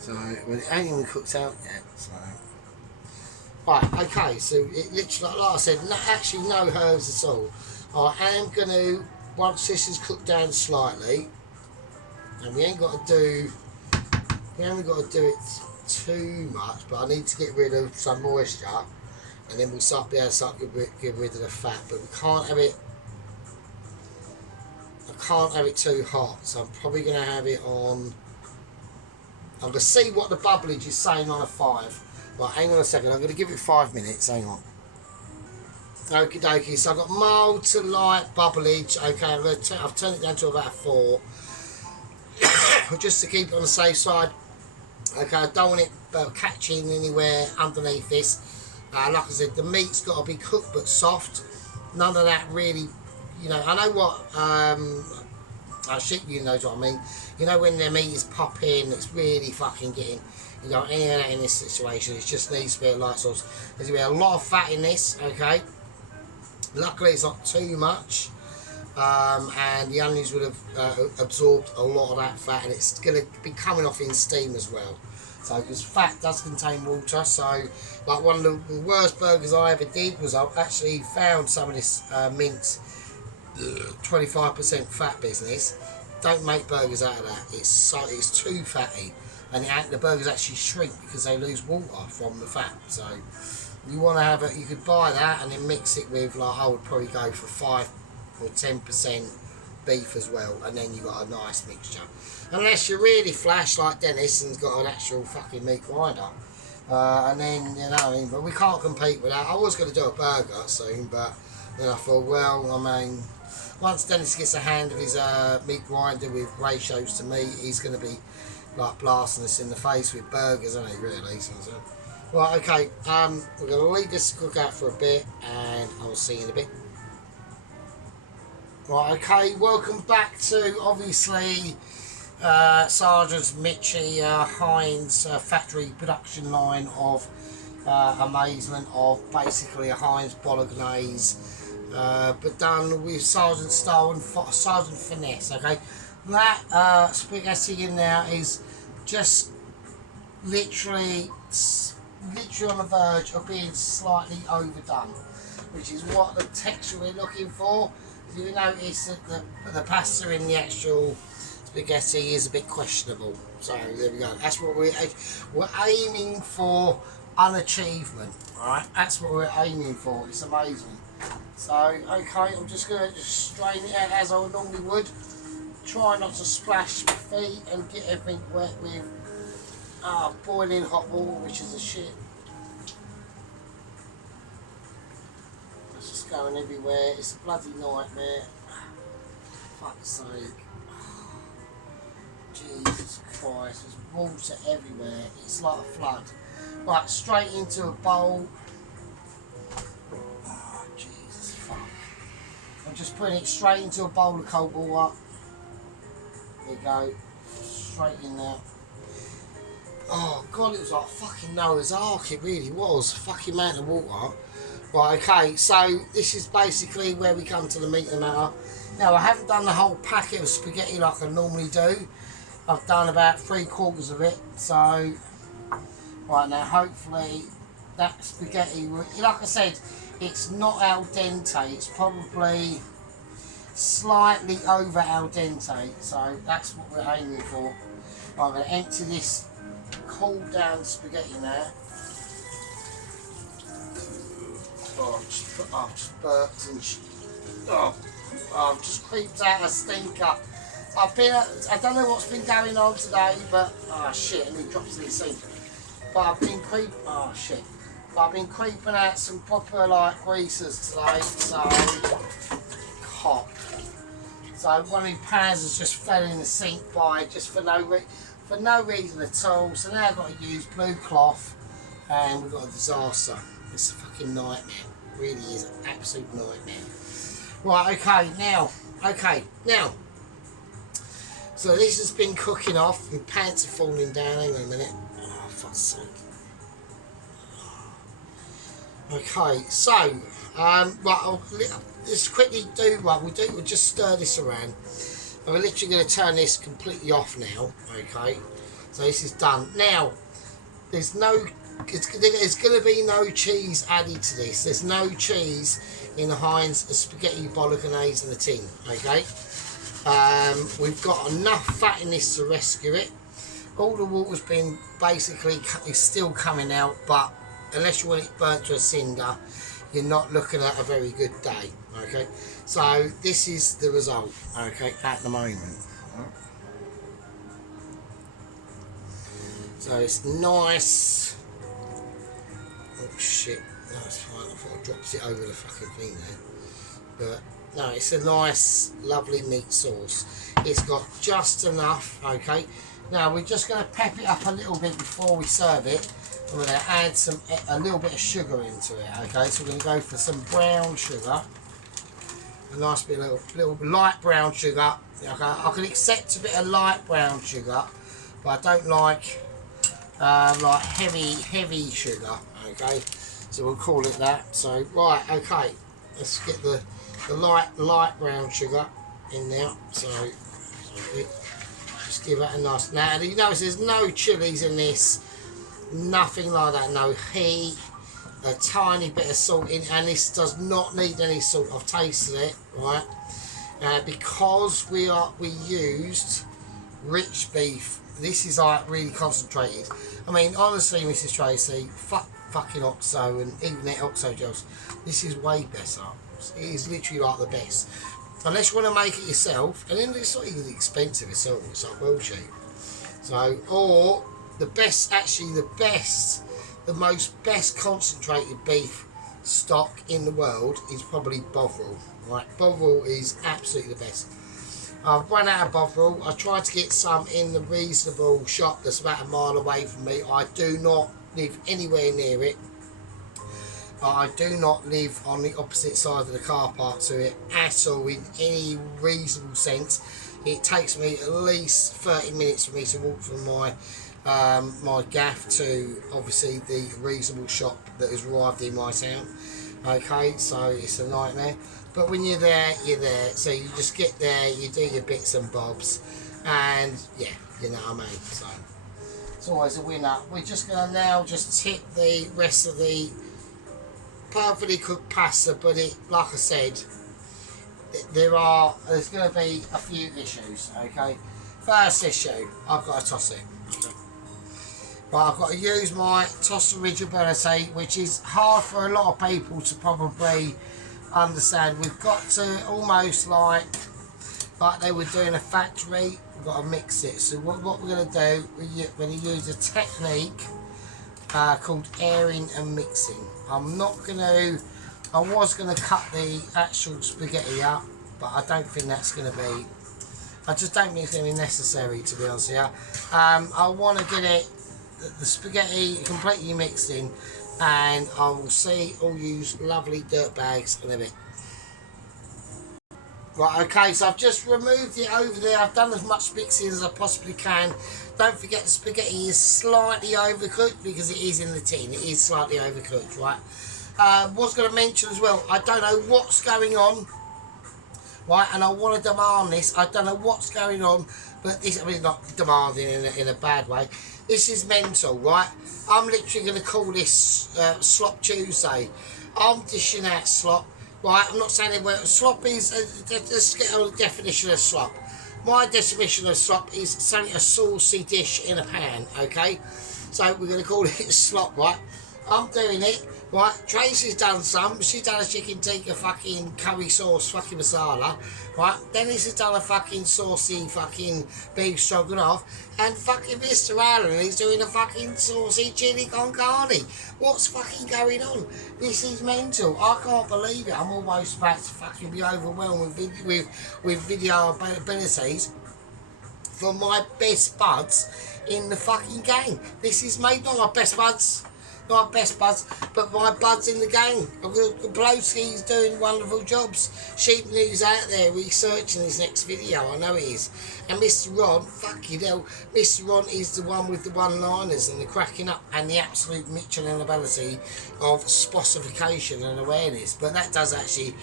So, well, it ain't even cooked out yet. So, right, okay. So it literally, like I said, actually no herbs at all. I am gonna, once this is cooked down slightly, and we ain't got to do it too much, but I need to get rid of some moisture, and then we'll start being able to start get rid of the fat. But we can't have it. I can't have it too hot, so I'm probably gonna have it on. I'm going to see what the bubblage is saying on a 5. Right, hang on a second. I'm going to give it 5 minutes. Hang on. Okie dokie. So I've got mild to light bubblage. Okay, I've turned it down to about a 4. Just to keep it on the safe side. Okay, I don't want it catching anywhere underneath this. Like I said, the meat's got to be cooked but soft. None of that really, you know. I know what... sheep, you know what I mean. You know when the meat is popping, it's really fucking getting, you know, any of that in this situation. It just needs to be a light sauce. There's going to be a lot of fat in this, okay. Luckily it's not too much, and the onions would have absorbed a lot of that fat, and it's going to be coming off in steam as well. So because fat does contain water, so like one of the worst burgers I ever did was I actually found some of this mince 25% fat business. Don't make burgers out of that. It's too fatty, and the burgers actually shrink because they lose water from the fat. So you want to have it. You could buy that and then mix it with, like, I would probably go for 5 or 10% beef as well, and then you got a nice mixture. Unless you're really flash like Dennis and's got an actual fucking meat grinder, and then, you know, but we can't compete with that. I was going to do a burger soon, but then I thought, well, I mean, once Dennis gets a hand of his meat grinder with ratios to meat, he's going to be like blasting us in the face with burgers, isn't he, really? So, right, okay, we're going to leave this to cook out for a bit, and I'll see you in a bit. Right, okay, welcome back to, obviously, Sargent's Mitchie Heinz factory production line of amazement of basically a Heinz Bolognese. But done with Sargent style and Sargent finesse. Okay, that spaghetti in there is just literally on the verge of being slightly overdone, which is what the texture we're looking for. You notice that the pasta in the actual spaghetti is a bit questionable. So there we go. That's what we're aiming for. Unachievement, right? That's what we're aiming for. It's amazing. So, okay, I'm just going to strain it out as I normally would. Try not to splash my feet and get everything wet with boiling hot water, which is a shit. It's just going everywhere. It's a bloody nightmare. Fuck's sake. Jesus Christ, there's water everywhere. It's like a flood. Right, straight into a bowl. I'm just putting it straight into a bowl of cold water. There you go. Straight in there. Oh God, it was like fucking Noah's Ark. It really was. Fucking amount of water. Right, okay, so this is basically where we come to the meat of the matter. Now, I haven't done the whole packet of spaghetti like I normally do. I've done about 3/4 of it. So, right now, hopefully that spaghetti, like I said, it's not al dente, it's probably slightly over al dente, so that's what we're aiming for. Right, I'm going to empty this cooled down spaghetti now. Oh, I've just burped and I've just creeped out a stinker. I don't know what's been going on today, but oh shit, and it drops in the sink. But I've been I've been creeping out some proper like greasers today, so hot. So So one of the pans has just fell in the sink by just for no reason at all. So now I've got to use blue cloth, and we've got a disaster. It's a fucking nightmare. It really is an absolute nightmare. Right, okay, now. So this has been cooking off, and pants are falling down. Hang on a minute. Oh, fuck's sake. Okay, so right, I'll just quickly do what we'll just stir this around. And we're literally going to turn this completely off now. Okay, so this is done. Now, there's going to be no cheese added to this. There's no cheese in the Heinz spaghetti bolognese in the tin. Okay. We've got enough fat in this to rescue it. All the water's been basically is still coming out, but unless you want it burnt to a cinder, you're not looking at a very good day. Okay, so this is the result. Okay, at the moment. So it's nice. Oh shit, that's fine. I thought I dropped it over the fucking thing there, but. No, it's a nice, lovely meat sauce. It's got just enough, okay? Now, we're just going to pep it up a little bit before we serve it. I'm going to add a little bit of sugar into it, okay? So we're going to go for some brown sugar. A nice bit, little light brown sugar. Okay? I can accept a bit of light brown sugar, but I don't like heavy sugar, okay? So we'll call it that. So, right, okay. Let's get the light brown sugar in there, so just give it a nice. Now you notice there's no chilies in this, nothing like that, no heat, a tiny bit of salt in, and this does not need any salt. I've tasted it, right? Because we used rich beef. This is like really concentrated. I mean, honestly, Mrs. Tracy, fucking Oxo and even that Oxo gels, this is way better. It is literally like the best. Unless you want to make it yourself, and then it's not even expensive at all. It's like well cheap. So, or the best concentrated beef stock in the world is probably Bovril. Right, Bovril is absolutely the best. I've run out of Bovril. I tried to get some in the reasonable shop that's about a mile away from me. I do not live anywhere near it. I do not live on the opposite side of the car park to it at all in any reasonable sense. It takes me at least 30 minutes for me to walk from my my gaff to obviously the reasonable shop that has arrived in my town. Okay, so it's a nightmare. But when you're there, you're there. So you just get there, you do your bits and bobs, and yeah, you know what I mean. So it's always a winner. We're just going to now just tip the rest of the perfectly cooked pasta, but it, like I said, there's going to be a few issues. Okay, first issue, I've got to toss it. Okay. But I've got to use my toss originality, which is hard for a lot of people to probably understand. We've got to almost like they would do in a factory. We've got to mix it. So what we're going to do, we're going to use a technique called airing and mixing. I was going to cut the actual spaghetti up, but I don't think that's going to be, I just don't think it's going to be necessary, to be honest with you. I want to get the spaghetti completely mixed in, and I will see all you lovely dirt bags in a bit. Right, okay, so I've just removed it over there. I've done as much mixing as I possibly can. Don't forget the spaghetti is slightly overcooked because it is in the tin. It is slightly overcooked, right? Was going to mention as well, I don't know what's going on, right? And I want to demand this. I don't know what's going on, but this, I mean, not demanding in a bad way. This is mental, right? I'm literally going to call this Slop Tuesday. I'm dishing out slop. Right, I'm not saying that slop is, let's get a definition of slop. My definition of slop is something, a saucy dish in a pan, okay? So we're going to call it slop, right? I'm doing it Right, Tracy's done some. She's done a chicken tikka fucking curry sauce fucking masala. Right, Dennis has done a fucking saucy fucking beef stroganoff. And fucking Mr. Allen is doing a fucking saucy chili con carne. What's fucking going on? This is mental. I can't believe it. I'm almost about to fucking be overwhelmed with video abilities for my best buds in the fucking gang. This is made not my best buds. Not my best buds, but my buds in the gang. Blowski's doing wonderful jobs. Sheep News out there researching his next video, I know it is. And Mr. Ron, fucking hell, Mr. Ron is the one with the one-liners and the cracking up and the absolute Michelin ability of spossification and awareness. But that does actually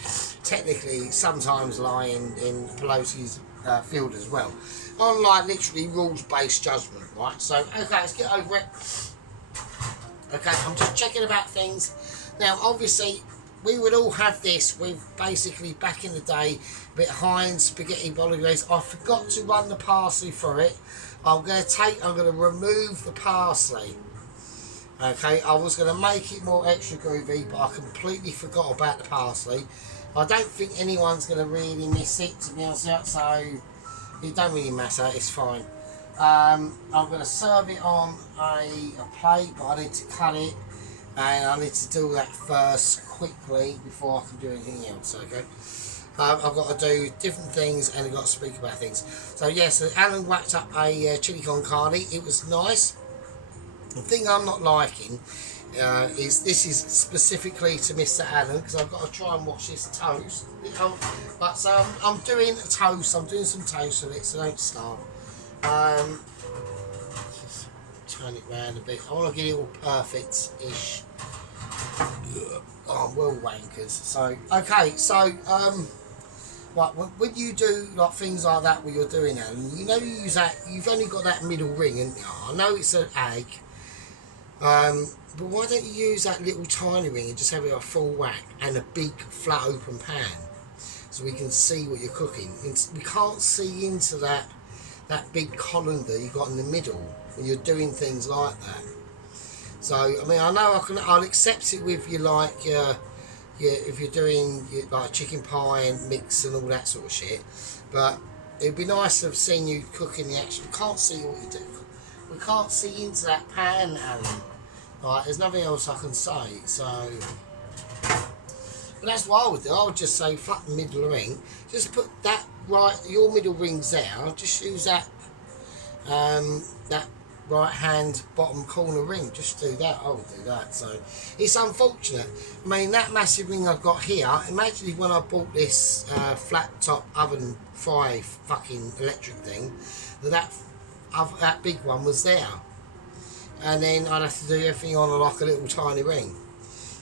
technically sometimes lie in Pelosi's field as well. On like literally rules-based judgment, right? So, okay, let's get over it. Okay, I'm just checking about things. Now, obviously, we would all have this with basically back in the day, a bit of Heinz spaghetti bolognese. I forgot to run the parsley for it. I'm going to remove the parsley. Okay, I was going to make it more extra groovy, but I completely forgot about the parsley. I don't think anyone's going to really miss it, to be honest with you, so it don't really matter, it's fine. I'm going to serve it on a plate, but I need to cut it and I need to do that first quickly before I can do anything else, okay? I've got to do different things and I've got to speak about things. So yes, Alan whacked up a chili con carne. It was nice. The thing I'm not liking is this is specifically to Mr. Allen, because I've got to try and watch this toast. But so I'm doing a toast. I'm doing some toast with it, so don't start. Just turn it round a bit. I want to get it all perfect-ish. Oh, I'm well wankers. So, okay, so, right, when you do like things like that, what you're doing, Alan, you know you use that, you've only got that middle ring, and I know it's an egg, but why don't you use that little tiny ring and just have it a full whack and a big flat open pan, so we can see what you're cooking. We can't see into that big colander you got in the middle when you're doing things like that. So I mean, I know I'll accept it with you like if you're doing like chicken pie and mix and all that sort of shit, but it'd be nice to have seen you cooking the actual. We can't see what you do. We can't see into that pan, Alan. Right, there's nothing else I can say. So, but that's what I would do. I would just say fuck the middle ring. Just put that right. Your middle ring's there. I'll just use that that right hand bottom corner ring. Just do that. I would do that. So it's unfortunate. I mean, that massive ring I've got here. Imagine when I bought this flat top oven fry fucking electric thing, that big one was there, and then I'd have to do everything on like a little tiny ring.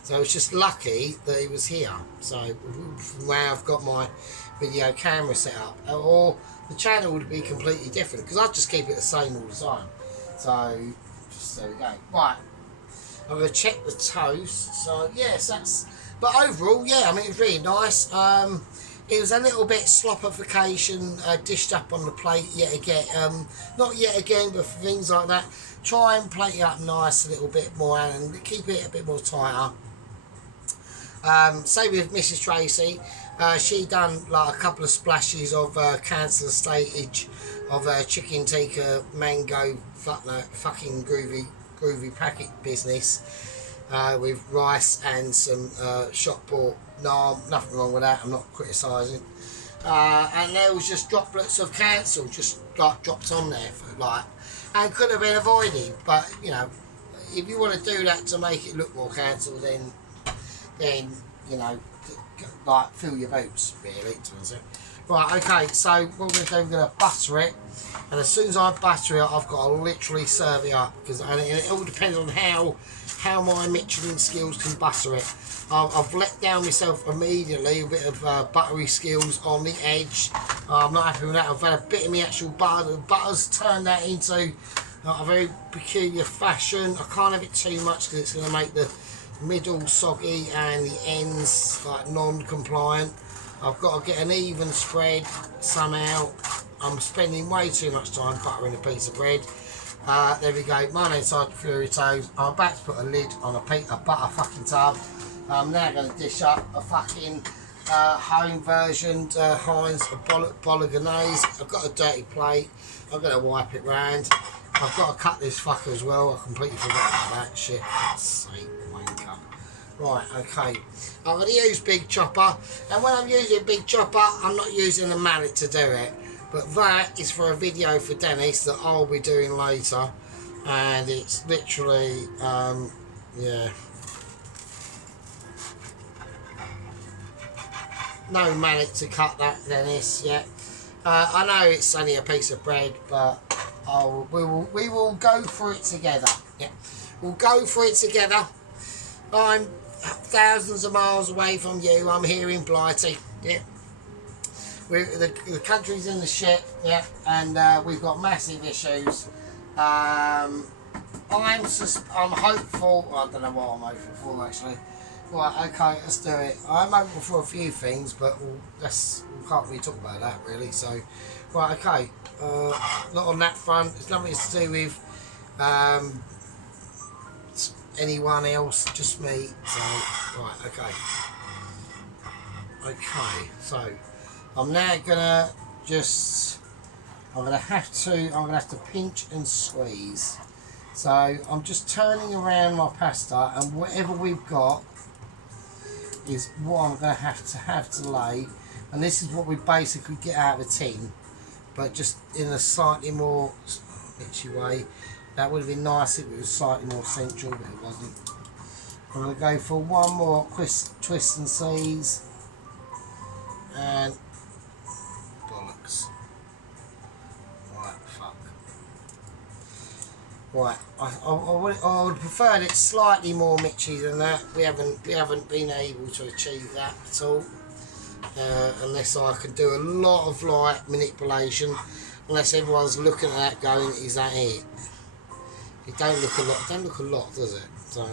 So it's just lucky that it was here. So from where I've got my video camera set up, or the channel would be completely different, because I'd just keep it the same all the time. So just there we go. Right, I'm going to check the toast. So yes, that's, but overall, yeah, I mean, it was really nice. It was a little bit sloppification dished up on the plate yet again. Not yet again, but for things like that, try and plate it up nice a little bit more and keep it a bit more tighter. Same with Mrs. Tracy. She done like a couple of splashes of cancer statage of chicken tikka mango fucking groovy packet business with rice and some shop pork. No, nothing wrong with that. I'm not criticising. And there was just droplets of cancel just like dropped on there for like, and could have been avoided. But you know, if you want to do that to make it look more cancel, then you know, like fill your boots really. Right, okay, so what we're going to do, we're going to butter it, and as soon as I butter it, I've got to literally serve it up, because and it all depends on how my Michelin skills can butter it. I've let down myself immediately, a bit of buttery skills on the edge. I'm not happy with that. I've had a bit of my actual butter. The butter's turned that into a very peculiar fashion. I can't have it too much because it's going to make the middle soggy and the ends like non-compliant. I've got to get an even spread somehow. I'm spending way too much time buttering a piece of bread. There we go. My name's Sargent Fury Toes. I'm about to put a lid on a butter fucking tub. I'm now going to dish up a fucking home version Heinz Bolognese. I've got a dirty plate. I'm going to wipe it round. I've got to cut this fucker as well. I completely forgot about that shit. For sake, wanker. Right, okay. I'm going to use Big Chopper. And when I'm using Big Chopper, I'm not using a mallet to do it. But that is for a video for Dennis that I'll be doing later. And it's literally, yeah. No mallet to cut that, Dennis, yeah. I know it's only a piece of bread, but we will go for it together. Yeah, we'll go for it together. I'm thousands of miles away from you. I'm here in Blighty. Yeah, the country's in the shit. Yeah, and we've got massive issues. I'm hopeful. I don't know what I'm hopeful for actually. Right, okay, let's do it. I'm hopeful for a few things, but we can't really talk about that really. So, right, okay. Not on that front. It's nothing to do with anyone else, just me. So, right, okay. Okay, so I'm now gonna I'm gonna have to pinch and squeeze. So I'm just turning around my pasta, and whatever we've got is what I'm going to have to lay, and this is what we basically get out of a tin, but just in a slightly more itchy way. That would have been nice if it was slightly more central, but it wasn't. I'm going to go for one more twist and seize, and bollocks. Right, fuck. Right, I would prefer it slightly more mitchy than that. We haven't been able to achieve that at all, unless I can do a lot of light manipulation. Unless everyone's looking at that going, is that it? It don't look a lot, does it? So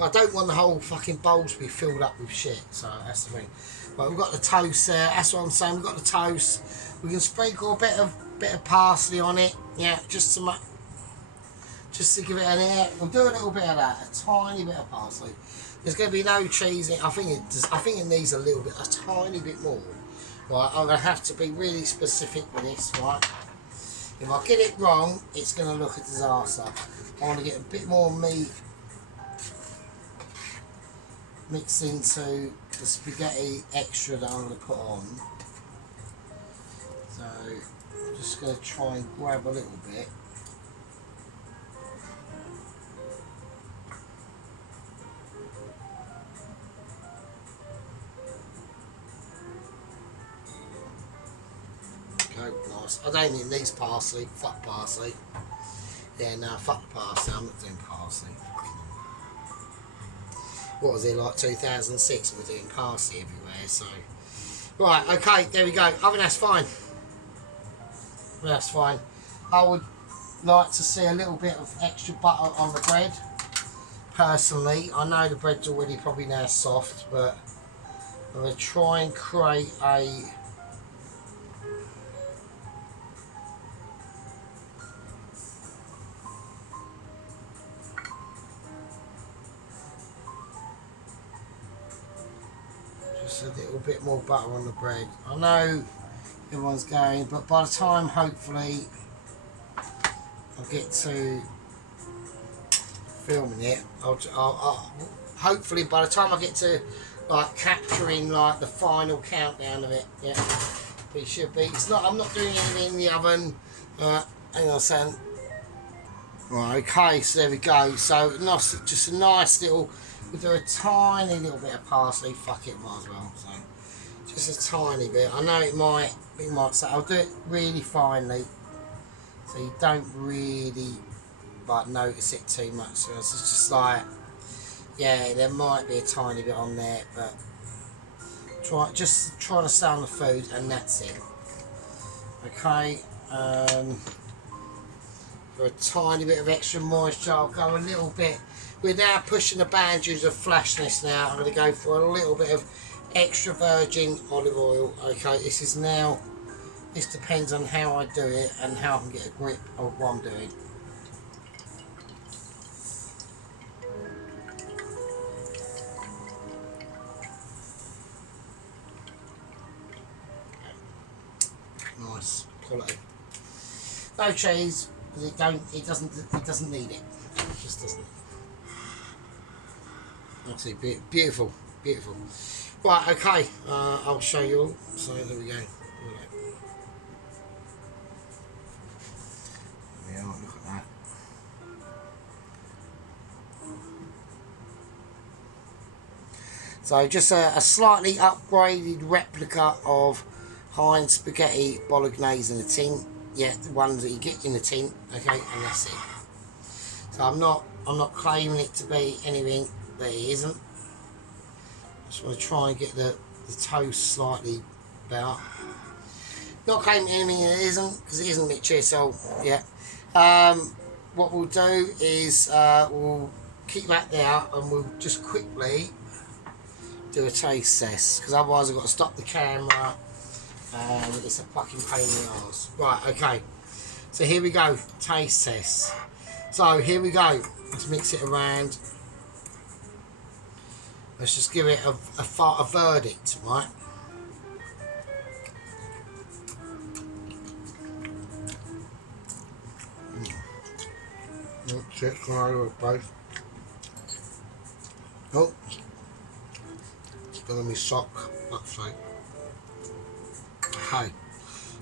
I don't want the whole fucking bowl to be filled up with shit. So that's the thing. Right, we've got the toast there. That's what I'm saying. We've got the toast. We can sprinkle a bit of parsley on it. Yeah, just to give it an air. We'll do a little bit of that, a tiny bit of parsley. There's going to be no cheese in it. I think it needs a tiny bit more. Right, I'm going to have to be really specific with this. Right, if I get it wrong, it's going to look a disaster. I want to get a bit more meat mixed into the spaghetti extra that I'm going to put on. So I'm just going to try and grab a little bit. Okay, nice. I don't need these parsley. Fuck parsley. Yeah, no, fuck parsley. I'm not doing parsley. What was it, like 2006? We're doing parsley everywhere, so. Right, okay, there we go. I think that's fine. That's fine. I would like to see a little bit of extra butter on the bread. Personally, I know the bread's already probably now soft, but I'm going to try and create a a little bit more butter on the bread. I know everyone's going, but by the time hopefully I'll get to filming it, I'll hopefully by the time I get to like capturing like the final countdown of it, yeah, it should be. It's not. I'm not doing anything in the oven. Hang on a second. Right, okay, so there we go. So nice, just a nice little. We'll do a tiny little bit of parsley. Fuck it, might as well. So just a tiny bit. I know it might say. I'll do it really finely, so you don't really like notice it too much. So it's just like, yeah, there might be a tiny bit on there, but try to stay on the food, and that's it. Okay. For a tiny bit of extra moisture, I'll go a little bit. We're now pushing the boundaries of flashness now. I'm going to go for a little bit of extra virgin olive oil. Okay, this is now This depends on how I do it and how I can get a grip of what I'm doing. Nice quality. No cheese because it doesn't need it. It just doesn't. Absolutely beautiful, beautiful. Right, okay. I'll show you all. So there we go. Yeah, look at that. So just a slightly upgraded replica of Heinz spaghetti bolognese in a tin. Yeah, the ones that you get in a tin. Okay, and that's it. So I'm not claiming it to be anything that it isn't. I just want to try and get the toast slightly better. Not claiming anything that it isn't, because it isn't mixture. So yeah. What we'll do is we'll keep that there and we'll just quickly do a taste test, because otherwise I've got to stop the camera and it's a fucking pain in the arse. Right, okay. So here we go, taste test. So here we go. Let's mix it around. Let's just give it a verdict, right? That's it, come over both. Oh, it's gonna be sock, that's right. Okay,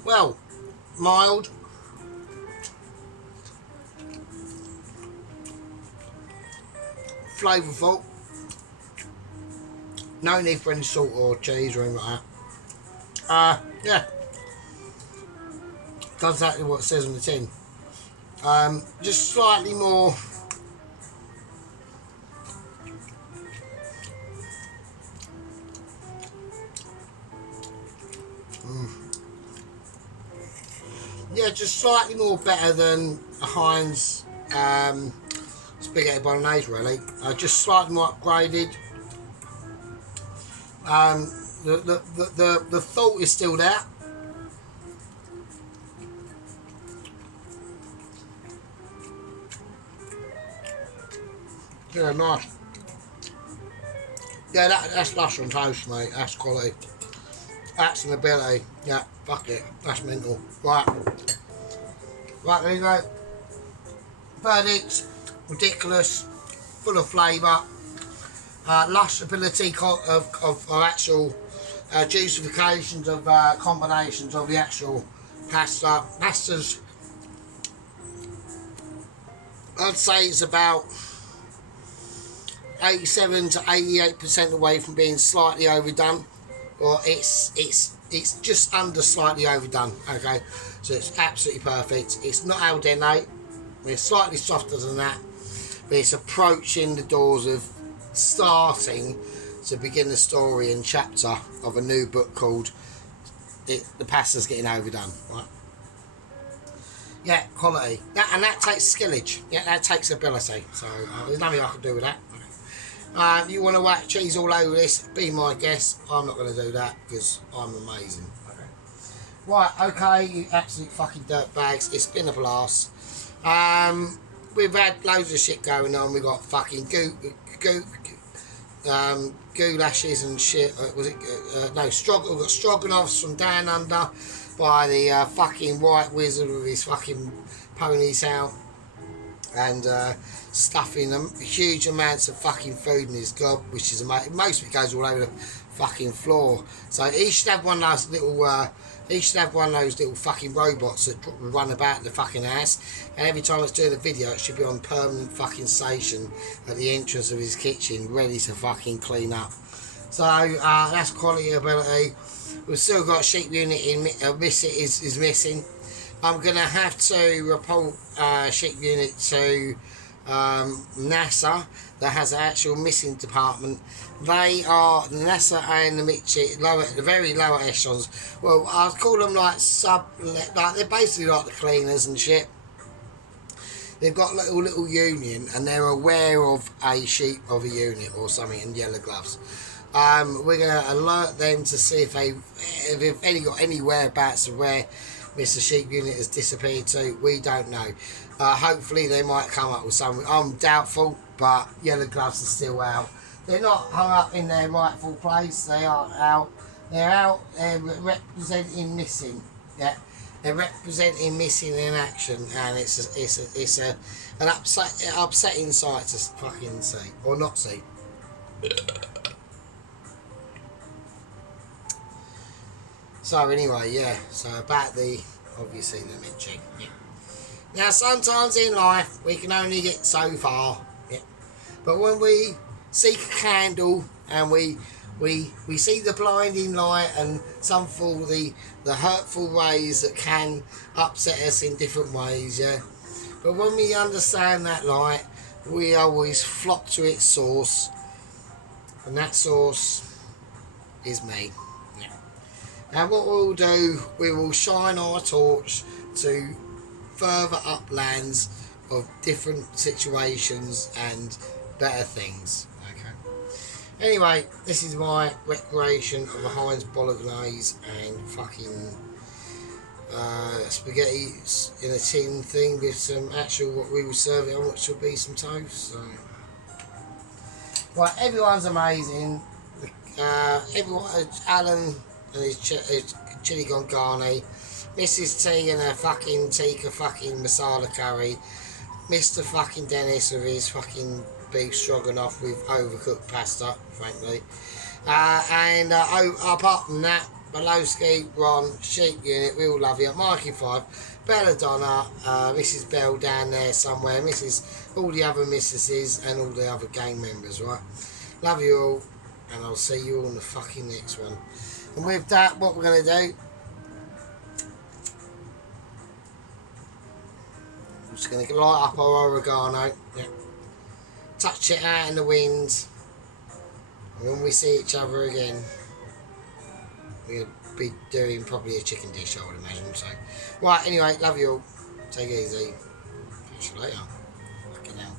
well, mild. Flavourful. No need for any salt or cheese or anything like that. Yeah. Does exactly what it says on the tin. Just slightly more. Yeah, just slightly more better than a Heinz spaghetti bolognese, really. Just slightly more upgraded. The thought is still there. Yeah, nice. Yeah, that's lush on toast, mate. That's quality. That's an ability. Yeah, fuck it. That's mental. Right. Right, there you go. Verdict. Ridiculous. Full of flavour. Lush ability of actual juicifications of combinations of the actual pasta. Pasta's, I'd say it's about 87 to 88% away from being slightly overdone, or it's just under slightly overdone. Okay, so it's absolutely perfect. It's not al dente. It's slightly softer than that, but it's approaching the doors of starting to begin the story and chapter of a new book called The Pasta's Getting Overdone. Right? Yeah, quality. And that takes skillage. Yeah, that takes ability. So there's nothing I can do with that. You want to whack cheese all over this, be my guest. I'm not going to do that because I'm amazing. Okay. Right, okay, you absolute fucking dirtbags. It's been a blast. We've had loads of shit going on. We've got fucking goulashes and shit. Was it? We've got stroganoffs from down under by the fucking white wizard with his fucking ponies out. And stuffing them huge amounts of fucking food in his gob, which is amazing. Most of it goes all over the fucking floor. So he should have one of those little fucking robots that run about the fucking house, and every time it's doing a video it should be on permanent fucking station at the entrance of his kitchen, ready to fucking clean up. So that's quality ability. We've still got sheep unit in is missing. I'm going to have to report sheep unit to NASA that has an actual missing department. They are NASA and the very lower echelons. Well, I'll call them like they're basically like the cleaners and shit. They've got a little union and they're aware of a sheep of a unit or something in yellow gloves. We're going to alert them to see if they've got any whereabouts of where Mr. Sheep Unit has disappeared to. We don't know. Hopefully they might come up with something. I'm doubtful, but Yellow Gloves are still out. They're not hung up in their rightful place. They are out. They're out. They're representing missing. Yeah, they're representing missing in action, and it's an upsetting sight to fucking see or not see. So anyway, yeah. So about obviously the Mitchie. Yeah. Now sometimes in life we can only get so far. Yeah. But when we seek a candle and we see the blinding light and some fall the hurtful rays that can upset us in different ways, yeah. But when we understand that light, we always flock to its source, and that source is me. Yeah. Now what we'll do, we will shine our torch to further uplands of different situations and better things. Anyway, this is my recreation of a Heinz Bolognese and fucking spaghetti in a tin thing with some actual what we will serve it on, which will be some toast. So. Right, everyone's amazing. Alan and his chili con carne, Mrs. T and her fucking tikka fucking masala curry, Mr. fucking Dennis with his fucking beef stroganoff with overcooked pasta, frankly. And apart from that, Belowski, Ron, Sheep Unit, we all love you. Mikey 5, Belladonna, Mrs. Bell down there somewhere, all the other missuses and all the other gang members, right? Love you all, and I'll see you all in the fucking next one. And with that, what we're going to do, I'm just going to light up our oregano. Yeah. Touch it out in the wind, and when we see each other again, we'll be doing probably a chicken dish, I would imagine. So, right, anyway, love you all. Take it easy. Catch you later. Fucking hell.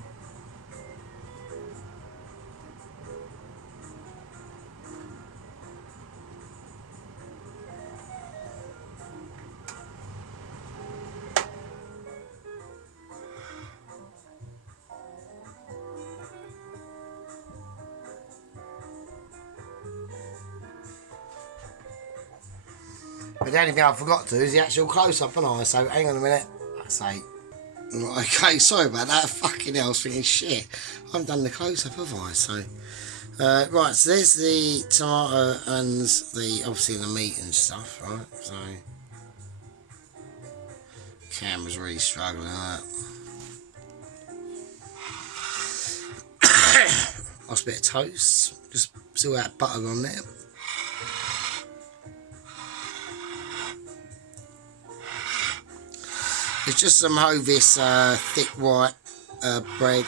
But the only thing I forgot to do is the actual close-up, and I so hang on a minute. I say, okay, sorry about that. Fucking hell, I was thinking shit. I haven't done the close-up, have I? So, right. So there's the tomato and obviously the meat and stuff, right? So, camera's really struggling with that. Last bit of toast. Just still that butter on there. It's just some Hovis thick white bread.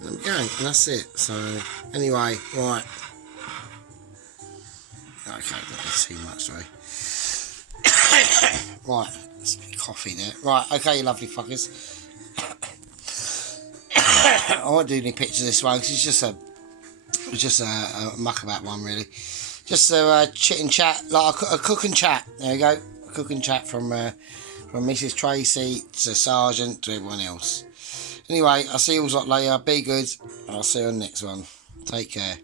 There we go, and that's it. So, anyway, right. Okay, that's too much, sorry. Right, there's a bit of coffee there. Right, okay, you lovely fuckers. I won't do any pictures of this one because it's just a muckabout one, really. Just a chit and chat, like a cook and chat. There you go, a cook and chat from Mrs. Tracy to Sargent to everyone else. Anyway, I'll see you all later. Be good, and I'll see you on the next one. Take care.